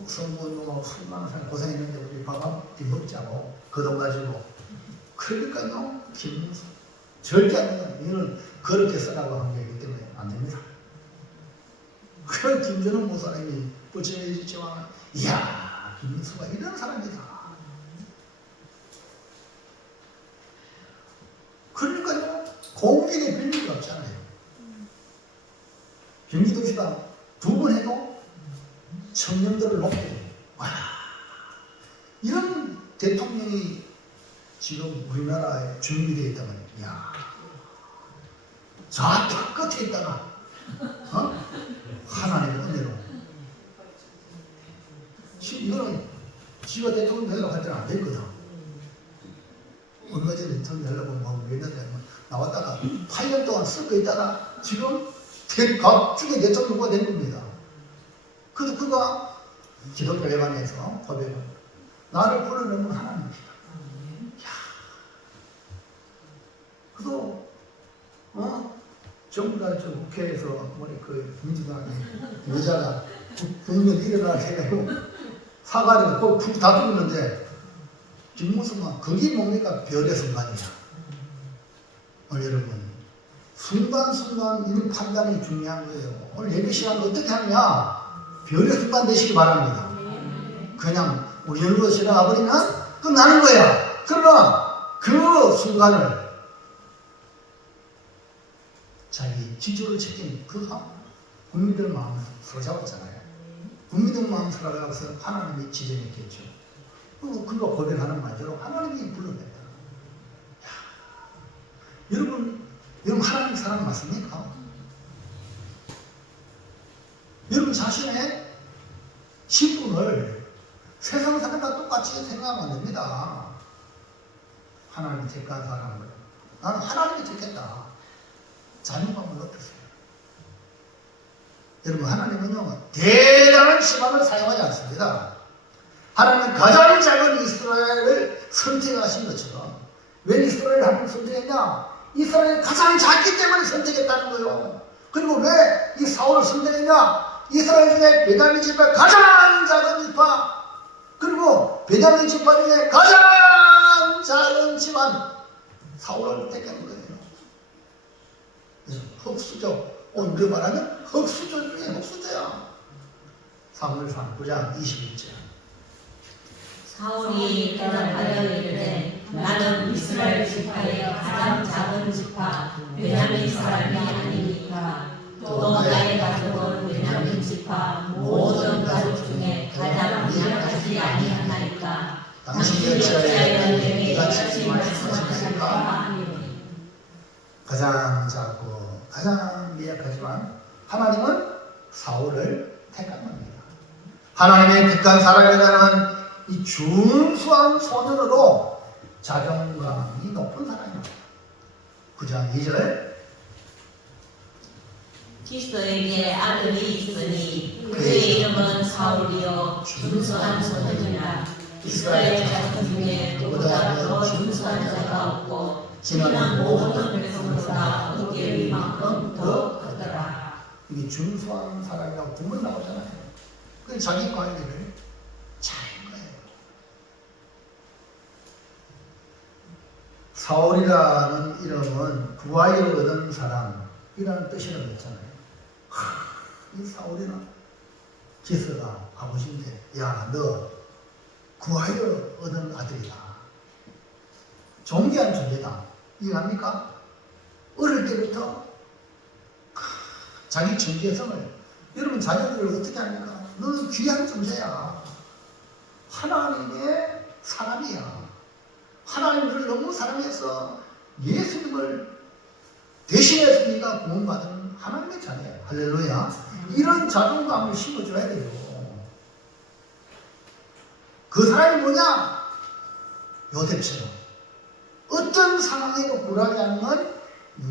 선거운동하고 수많은 사람 고생했는데 우리 밥 뒤먹자고 거둬 가지고. 그러니까요, 김문수 절대 안 된다. 이는 그렇게 쓰라고 한 거기 때문에 안 됩니다. 그런 김준호 목사님이 뻗쳐내지만, 이야, 김문수가 이런 사람이다. 그러니까요, 공직에 빌릴 게 없잖아요. 경기도시가 2번 해도 청년들을 높여요. 와, 이런 대통령이 지금 우리나라에 준비되어 있다면, 야, 좌파 끝에 있다가, 하나님의 은혜로. 이거는 지가 대통령 되려고 할 때는 안 됐거든. 얼마 전에 대통령 되려고 몇 년 전에 나왔다가 8년 동안 썩고 있다가 지금 각중의 대통령과 된 겁니다. 그래서 그가 기독교 회관에서 고백을, 나를 불러내는 하나님이다. 그래서 전부 다 저 국회에서 그 민주당의 여자가 국면 일어나게 해가지고 사과를 꼭 다 죽었는데, 김문수가 그게 뭡니까? 별의 순간이야. 오늘 여러분, 순간순간 이런 판단이 중요한 거예요. 오늘 예배 시간 어떻게 하느냐? 별의 순간 되시기 바랍니다. 그냥 우연으로 지나가 버리면 끝나는 거야. 그러나 그 순간을 자기 지주를 지킨 그가 국민들 마음을 사로잡았잖아요. 국민들 마음을 사로잡아서 하나님이 지정했겠죠. 그리고 그가 고백하는 말대로 하나님이 불러냈다. 여러분 하나님 사랑 맞습니까? 여러분 자신의 신분을 세상 사람과 똑같이 생각하면 안 됩니다. 하나님이 택한 사람을 나는 하나님이 택했다. 자존감을 높였어요. 여러분, 하나님은요, 대단한 시간을 사용하지 않습니다. 하나님은 가장 작은 이스라엘을 선택하신 것처럼, 왜 이스라엘을 하나님 선택했냐? 이스라엘이 가장 작기 때문에 선택했다는 거예요. 그리고 왜 이 사울을 선택했냐? 이스라엘 중에 베냐민 지파 가장 작은 지파, 그리고 베냐민 지파 중에 가장 작은 집안 사울을 택한 거예요. 흑수저, 오늘 말하면 흑수저 중에 흑수저야. 사무엘상 9장 21절. 사울이 대답하여 이르되 나는 이스라엘 지파의 가장 작은 지파 베냐민 사람이 아니니까 또 나의 가족은 베냐민 지파 모든 가족 중에 가장 미약하지 아니하나이까 당신의 역사에 내게 이같이 말씀하셨습니까? 가장 작고 가장 미약하지만 하나님은 사울을 택한 겁니다. 하나님의 택한 사람이라는 이 준수한 소년으로 자존감이 높은 사람입니다. 9장 2절. 기스에게 아들이 있으니 그의 이름은 사울이요 준수한 소년이라. 이스라엘 자손 중에 그보다 더 준수한 자가 없고 지난 모든 백성보다 그의 위만큼 더 크더라. 이게 준수한 사람이라고 두번 나오잖아요. 그 자기 관리를 잘한 거예요. 사울이라는 이름은 구하여 얻은 사람이라는 뜻이라고 했잖아요. 이 사울이는 기스가 아버지인데, 야, 너 구하여 얻은 아들이다. 존귀한 존재다. 이해합니까? 어릴 때부터 자기 정체성을, 여러분 자녀들을 어떻게 합니까? 너는 귀한 존재야. 하나님의 사람이야. 하나님 너를 너무 사랑해서 예수님을 대신해서 네가 구원받은 하나님의 자녀야. 할렐루야. 이런 자존감을 심어줘야 돼요. 그 사람이 뭐냐? 요셉처럼 어떤 상황에도 굴하지 않는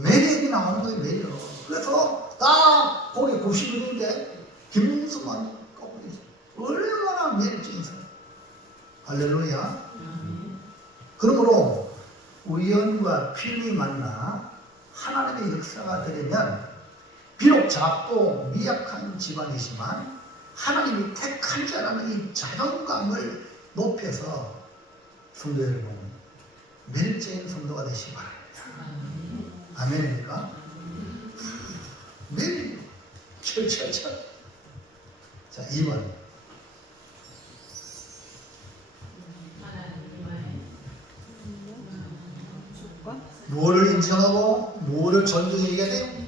매력이 나오는 거예요. 매력. 그래서 딱 거기 곱씹는데 김문수만 꺼버리죠. 얼마나 매력적인 사람. 할렐루야. 그러므로 우연과 필이 만나 하나님의 역사가 되려면 비록 작고 미약한 집안이지만 하나님이 택한 자라는 이 자존감을 높여서 성도 여러분 매력적인 성도가 되시기 바랍니다. 아멘입니까? 매력 철철철. 자 2번 무엇을 인정하고 무엇을 존중해야 돼요?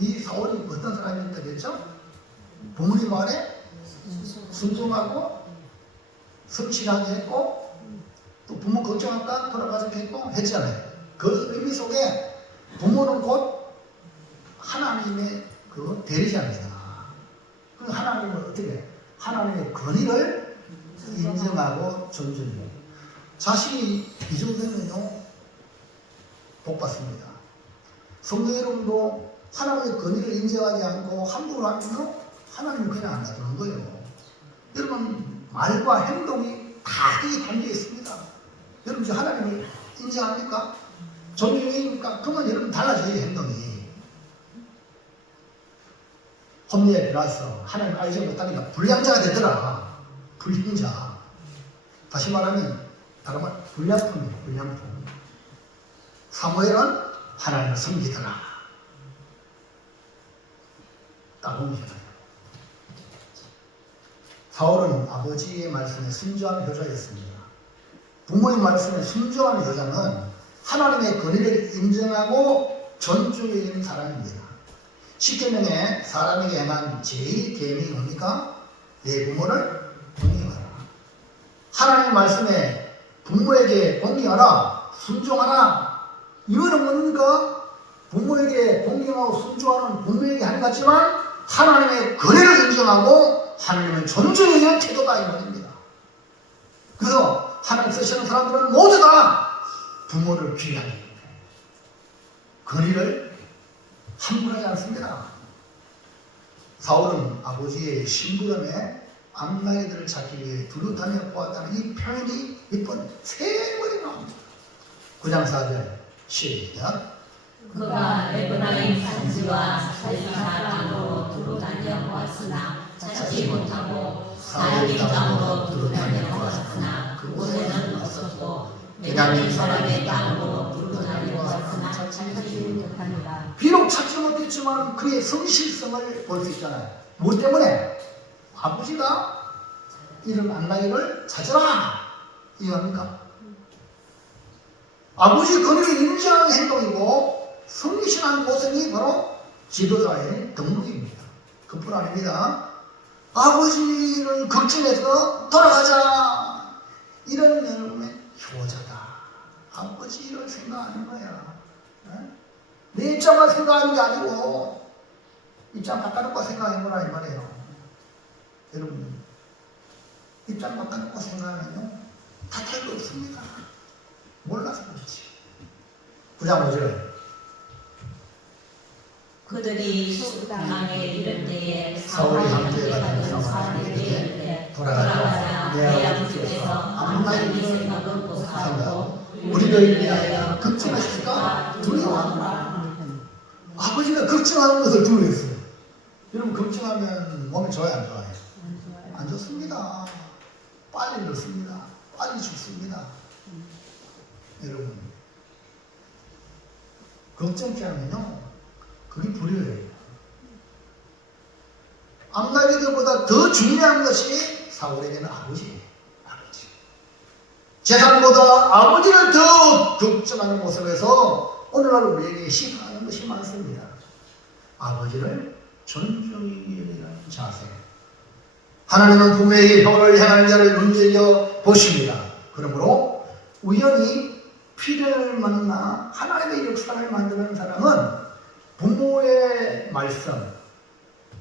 이 사울이 어떤 사람이었다 그랬죠? 부모님 말에 순종하고 성실하게 했고 또 부모 걱정할까 돌아가서 했고 했잖아요. 그 의미 속에 부모는 곧 하나님의 그 대리자입니다. 그래서 하나님은 어떻게 하나님의 권위를 인정하고 존중해요. 자신이 이 정도면요 복받습니다. 성도 여러분도 하나님의 권위를 인정하지 않고 함부로 하면 하나님은 그냥 안 놔두는 거예요. 여러분 말과 행동이 다 이게 담겨 있습니다. 여러분 지금 하나님을 인정합니까? 존중입니까? 그러면 여러분 달라져요. 행동이. 홈리에 들어와서 하나님 알지 못하니까 불량자가 되더라. 불량자. 다시 말하면 다른 말 불량품이에요. 불량품. 사무엘은 하나님을 섬기더라. 딱 옮기더라. 사울은 아버지의 말씀에 순종하는 효자였습니다. 부모의 말씀에 순종하는 효자는 하나님의 권위를 인정하고 존중해주는 사람입니다. 10계명에 사람에게 행한 제1계명이 뭡니까? 내 부모를 공경하라. 하나님의 말씀에 부모에게 공경하라, 순종하라. 이거는 뭡니까? 부모에게 공경하고 순종하는 부모에게 하는 것 같지만 하나님의 권위를 인정하고 하나님의 존중해야 태도가 이 말입니다. 그래서 하나님 쓰시는 사람들은 모두 다 부모를 귀하게 권위를 함부로 하지 않습니다. 사울은 아버지의 심부름에 암나이들을 찾기 위해 두루 다녀 보았다는 이 표현이 몇번 세 번이 나옵니다. 9장 4절 시작. 그가 에브라임 산지와 살리사 땅으로 두루 다녀 보았으나 찾지 못하고 사르딘 땅으로 두루 다녀 보았으나 그곳에는 없었고 베냐민 사람의 땅으로 두루 다녀 보았으나 찾지 못하니라. 비록 찾지 못했지만 그의 성실성을 볼 수 있잖아요. 무엇 때문에? 아버지가 이런 암나이를 찾으라 이해합니까? 아버지 권위를 인정하는 행동이고 성실한 모습이 바로 지도자의 덕목입니다. 그뿐 아닙니다. 아버지를 걱정해서 돌아가자 이런 면의 효자다. 아버지를 생각하는 거야. 내 입장만 생각하는 게 아니고 입장 바꿔놓고 생각해보라 이 말이에요. 여러분 입장 바꿔놓고 생각하면요 다 탈거 없습니다. 몰라서 그렇지. 9장 5절 그들이 수당에 이를 때에 사울이 함께 가던 사람에게 이르되 돌아가자 내 아버지께서 암나이를 생각은 고사하고 우리를 위하여 걱정하실까 두려워하노라. 아버지가 걱정하는 것을 두려워했어요. 여러분 걱정하면 몸이 좋아요 안 좋아요? 안 좋습니다. 빨리 늙습니다. 빨리 죽습니다. 여러분 걱정케 하면요 그게 불효예요. 암나이들보다 더 중요한 것이 사울에게는 아버지예요. 아버지. 재산보다 아버지를 더 걱정하는 모습에서 오늘날 우리에게 시사하는 것이 많습니다. 아버지를 존중하는 자세. 하나님은 부모에게 혀를 행할 자를 눈여겨 보십니다. 그러므로 우연히 필연을 만나 하나님의 역사를 만드는 사람은 부모의 말씀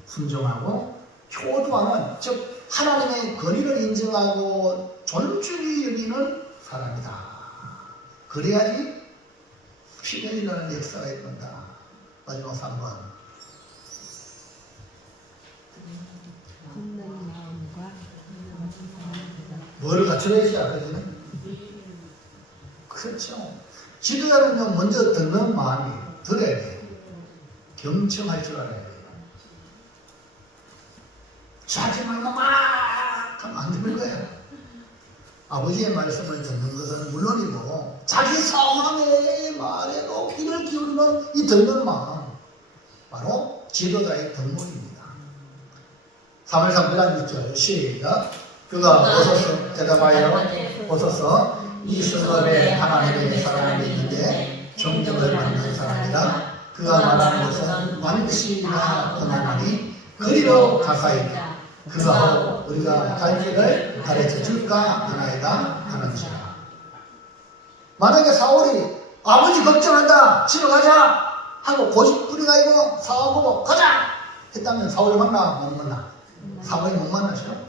순종하고 효도하는, 즉 하나님의 권위를 인정하고 존중히 여기는 사람이다. 그래야지 필연이라는 역사가 있는다. 마지막 3번. 듣는 마음과 뭘 갖춰야지 알거든요. 그렇죠. 지도자는요, 먼저 듣는 마음이 들어야 돼요. 경청할 줄 알아야 돼요. 자지 말고 막 하면 안 되는 거예요. 아버지의 말씀을 듣는 것은 물론이고 자기 상황의 말에도 귀를 기울이는 이 듣는 마음, 바로 지도자의 덕목입니다. 3월 3절 6절 시작. 그가 어서서 대답하여 어서서 이 성읍에 하나님의 사람이 있는데 정적을 받는 사람이라. 그가 말하는 것은 반드시 다 응하나니 그리로 가사이다. 그가 우리가 갈 길을 가르쳐 줄까 하나이다 하는지라. 만약에 사울이 아버지 걱정한다 집에 가자 하고 고집부리가 이고 사오고 가자 했다면 사울이 만나 못 만나? 사울이 못 만나죠.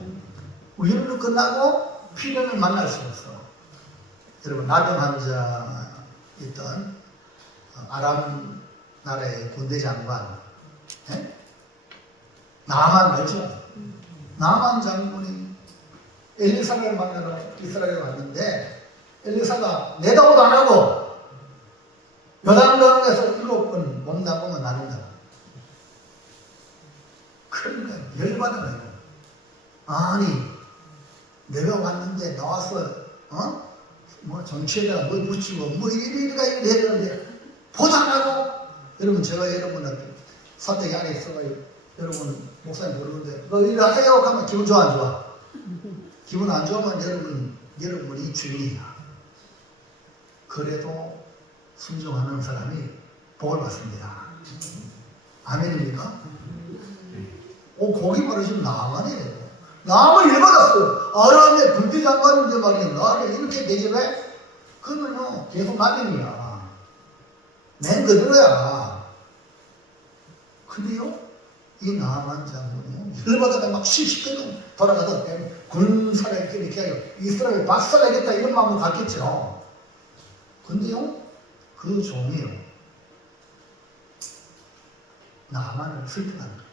우연으로 끝나고 필연을 만날 수 없어. 여러분, 나병 환자 있던 아람 나라의 군대 장관, 나만 알죠? 나만 장군이 엘리사를 만나러 이스라엘에 왔는데 엘리사가 내다보도 안 하고 요단강에서 7번 몸 담으면 나눈다. 그러니까 열받아요. 아니 내가 왔는데 나와서 뭐 정치에다가 뭘 붙이고 뭐 이리가 이리 되는데 보도 안 하고. 여러분, 제가 여러분한테 사택 안에 있어가지고 여러분 목사님 모르는데 너 이리 하세요 하면 기분 좋아 안 좋아? 기분 안 좋으면 여러분이 주인이야. 그래도 순종하는 사람이 복을 받습니다. 아멘입니까? 거기 말이 지금 나만이에요. 나만 열받았어요. 아람의 군대 장관인데 말이야 나를 이렇게 대접해? 그러면요 계속 나병이야. 맨 그대로야. 근데요 이 나만 장군이요 열받아가 막 시시거든 돌아가던 군사를 이렇게 하여 이스라엘 박살내겠다 이런 마음으로 갔겠죠. 근데요 그 종이요 나만을 슬퍼하는 거예요.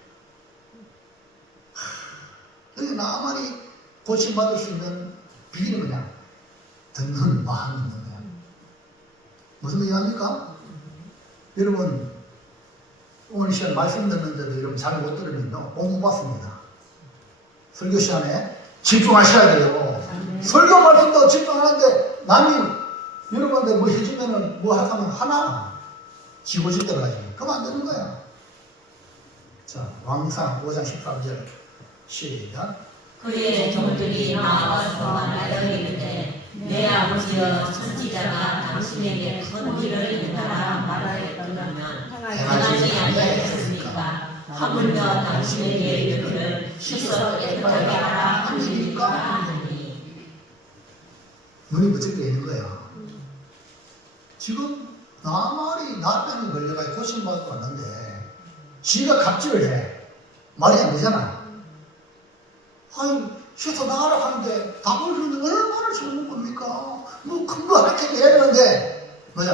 그래서 나만이 고침받을 수 있는 비결은 그냥 듣는 마음이 있는 거야. 무슨 얘기합니까? 여러분 오늘 시간 말씀 듣는데도 여러분 잘 못 들으면 복 못 받습니다. 설교 시간에 집중하셔야 돼요. 설교 말씀도 집중하는데 남이 여러분한테 뭐 해주면은 뭐 하면 하나 지고 싶다고 하지. 그러면 안 되는 거야. 자, 왕상 5장 13절 시작. 그의 종들이 나와서 말하여 이르되 내 아버지여 선지자가 당신에게 큰 일을 행하라 말하였더라면 행하지 아니하였습니까? 하물며 당신에게 이르기를 씻어 깨끗하게 하라 하니까 하니. 눈이 부쩍 뜨이는 거야. 지금 나만이 나병에 걸려가지고 고심받고 왔는데 지가 갑질을 해. 말이 안 되잖아. 아니 씻어 나가라 하는데 답을 주는데 얼마나 좋은 겁니까? 뭐 큰 거 하나 해야 되는데 뭐냐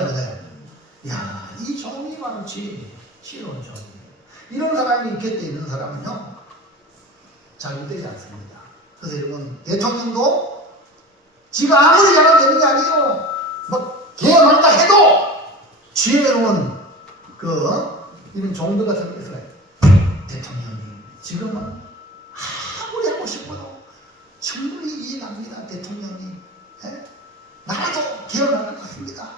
야, 이 종이 많지 싫어온 종이. 이런 사람이 곁에 있는 사람은요 잘못되지 않습니다. 그래서 여러분 대통령도 지가 아무리 잘하면 되는 게 아니에요. 뭐 개혁한다 해도 지혜로운 이런 종들 같은 게 있어요. 대통령이 지금은 아무리 하고 싶어도 충분히 이해갑니다. 대통령이 나라도 개혁할 것 같습니다.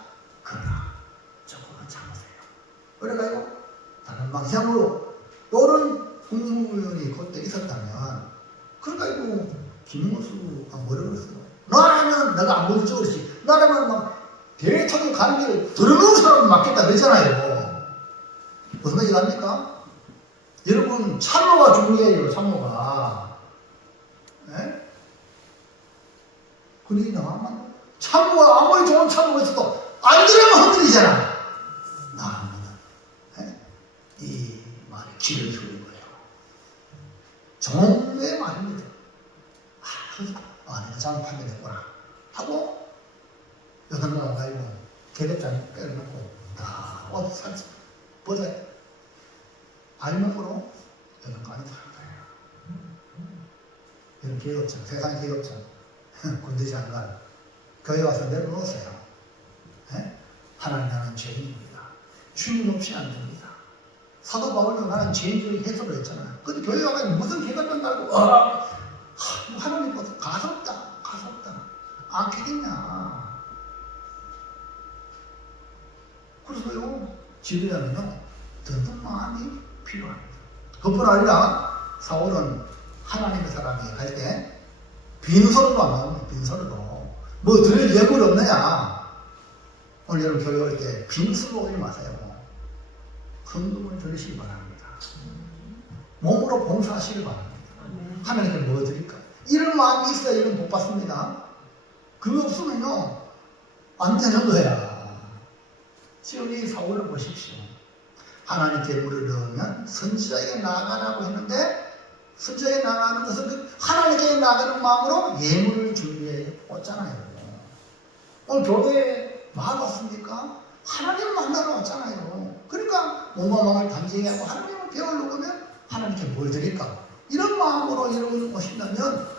그러나 조금만 참으세요. 그래가지고 다른 방향으로 또는 국무위원이 그때 있었다면 그래가지고 김문수가 뭐라고 그랬어요? 나라면 내가 안 보여줘 그랬지. 나라면 막 대통령 가는 길을 들어놓은 사람을 맡겠다 그랬잖아요. 무슨 얘기 합니까? 여러분 참모가 중요해요. 참모가. 근데 나만 참모가 아무리 좋은 참모가 있어도 안 들으면 흔들리잖아. 나는 이 말에 귀를 기울인 거예요. 정의 말입니다. 내가 잘못 판단했구나 하고 여든가 가지고 계급장 빼놓고 다 어디 보자 알몸으로 여든가는 하는 거예요. 이런 계급장, 세상 계급장, 군대 장관 교회 와서 내려놓으세요. 하나님 나는 죄인입니다. 주님 없이 안 됩니다. 사도 바울은 나는 죄인들의 해석을 했잖아요. 근데 교회 와가지고 무슨 계급장 달고 하나님 보다 가섭다 안 되겠냐. 그래서요 지도자는요 듣는 마음이 필요합니다. 그뿐 아니라 사울은 하나님의 사람이 할 때 빈손으로 안 나옵니다. 빈손으로 뭐 드릴 예물 없느냐. 오늘 여러분 교회 올 때 빈손으로 오지 마세요. 헌금을 드리시기 바랍니다. 몸으로 봉사하시기 바랍니다. 하나님께 뭐 드릴까? 이런 마음이 있어야 이런 복 받습니다. 그거 없으면요 안 되는 거야. 지금 이 사울을 보십시오. 하나님께 물을 넣으면 선지자에게 나아가라고 했는데 선지자에게 나아가는 것은 하나님께 나아가는 마음으로 예물을 준비해 왔잖아요. 오늘 교회에 말 왔습니까? 하나님 만나러 왔잖아요. 그러니까 몸과 마음을 단정히 하고 하나님을 배우려고 하면 하나님께 뭘 드릴까? 이런 마음으로 여러분이 오신다면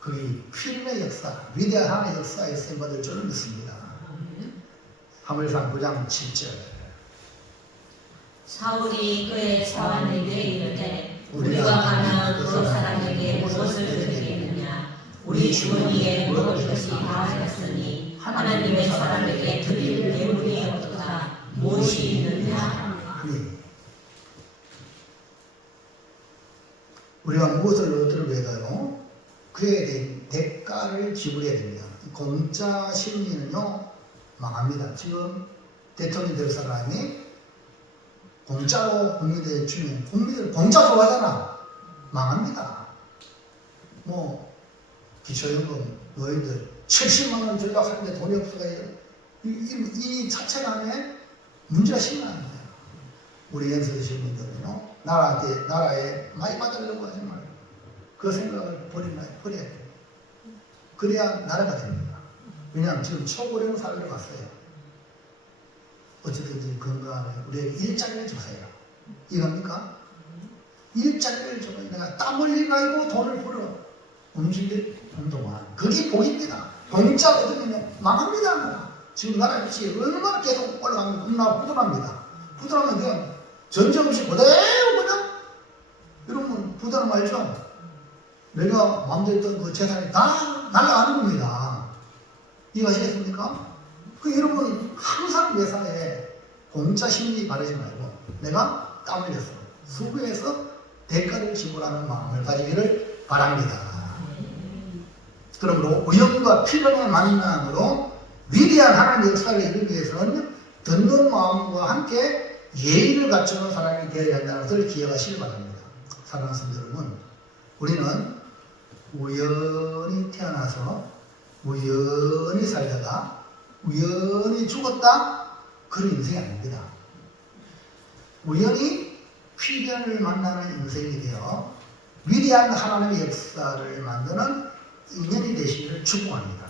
그게 필름의 역사, 위대한 하나님의 역사에 쓰임받을 줄을 믿습니다. 하물상 9장 7절 사울이 그의 사환에게 이르되 우리가 가면 그 사람에게 무엇을 드리겠느냐. 우리 주머니에 먹을 것이 다하였으니 하나님의 사람에게 드릴 예물이 없도다. 무엇이 있느냐. 우리가 무엇을 얻으러 외가요? 그에 대한 대가를 지불해야 됩니다. 공짜 심리는요 망합니다. 지금 대통령 될 사람이 공짜로 국민들 주면 국민들 공짜 좋아하잖아. 망합니다. 뭐 기초연금 노인들 70만 원 주려고 하는데 돈이 없어가 이 자체간에 문제가 심각합니다. 우리 연세드신 분들은요 나라에 많이 받으려고 하지 말고 그 생각을 버려야 돼요. 그래야 나라가 됩니다. 왜냐하면 지금 초고령 사회로 갔어요. 어쨌든지 건강하게 우리에게 일자리를 주세요. 이겁니까? 일자리를 주면 내가 땀 흘리고 돈을 벌어 움직일 운동화. 그게 복입니다. 공짜 얻으면 망합니다. 지금 나라 역시 얼마나 계속 올라가면 너무나 부도납니다. 부도나면 그냥 전쟁 없이 그대로 그냥 여러분 부도는 말죠. 내가 마음대로 있던 그 재산이 다 날아가는 겁니다. 이해하시겠습니까? 그 여러분 항상 매사에 공짜 심리 바르지 말고 내가 땀 흘려서 수고해서 대가를 지불하는 마음을 가지기를 바랍니다. 그러므로 우연과 필연의 만남으로 위대한 하나님의 역사를 이루기 위해서는 듣는 마음과 함께 예의를 갖추는 사람이 되어야 한다는 것을 기억하시기 바랍니다. 사랑하는 성도 여러분, 우리는 우연히 태어나서 우연히 살다가 우연히 죽었다 그런 인생이 아닙니다. 우연히 필연을 만나는 인생이 되어 위대한 하나님의 역사를 만드는 인연이 되시기를 축복합니다.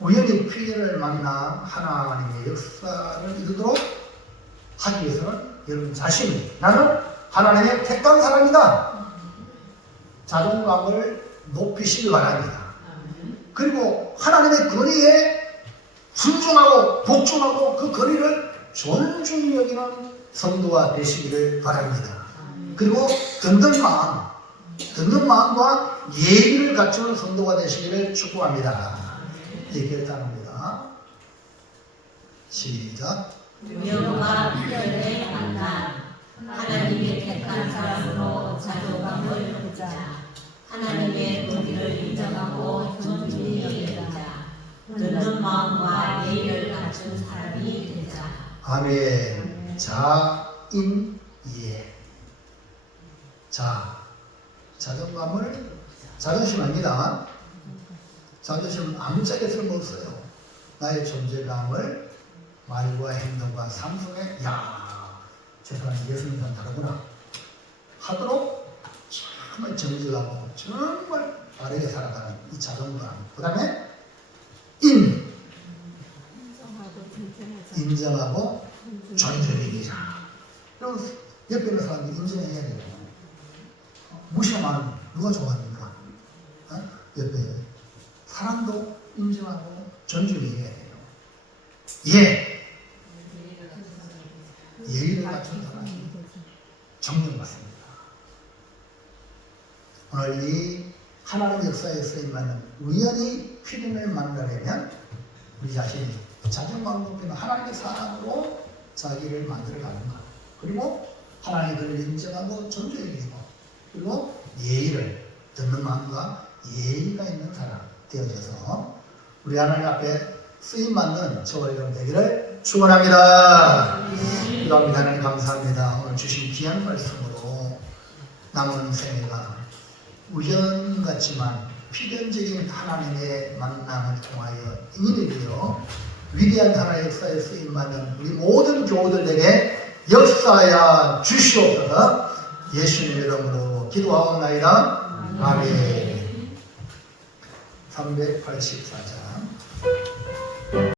우연히 필연을 만나 하나님의 역사를 이루도록 하기 위해서는 여러분 자신이 나는 하나님의 택한 사람이다. 자존감을 높이시기 바랍니다. 그리고 하나님의 권위에 순종하고 복종하고 그 권위를 존중히 여기는 성도가 되시기를 바랍니다. 그리고 듣는 마음과 예의를 갖추는 성도가 되시기를 축복합니다. 이렇게 결단합니다. 시작. 우연과 필연의 만남. 하나님의 택한 사람으로 자존감을 높이자. 하나님의 권위를 인정하고 존중히 여기자. 듣는 마음과 예의를 갖춘 사람이 되자. 아멘. 자인예. 자존감을 자존심 아닙니다. 자존심은 아무짝에 쓸모없어요. 나의 존재감을 말과 행동과 삶 속에 저 사람이 예수님과는 다르구나 하도록 정말 정직하고 정말 바르게 살아가는 이 자존감. 그 다음에 인정하고 존중이라. 그럼 옆에 있는 사람이 인정해야 돼요. 무시하면 누가 좋아합니까? 옆에 사람도 인정하고 존중해야 돼요. 예의를 갖춘 사람이 존경받습니다. 오늘 이 하나님 역사에 쓰임받는 우연히 필연을 만나려면 우리 자신이 자존감 높이는 하나님의 사람으로 자기를 만들어가는 것, 그리고 하나님의 그를 인정하고 존중해주고, 그리고 예의를 듣는 마음과 예의가 있는 사람 되어져서 우리 하나님 앞에 쓰임받는 저와 여러분 되기를 축원합니다. 기도합니다. 하나님 감사합니다. 오늘 주신 귀한 말씀으로 남은 생애가 우연 같지만 필연적인 하나님의 만남을 통하여 인연이 되어 위대한 하나님의 역사에 쓰임받는 우리 모든 교우들에게 역사하여 주시옵소서. 예수님의 이름으로 기도하옵나이다. 아멘. 384장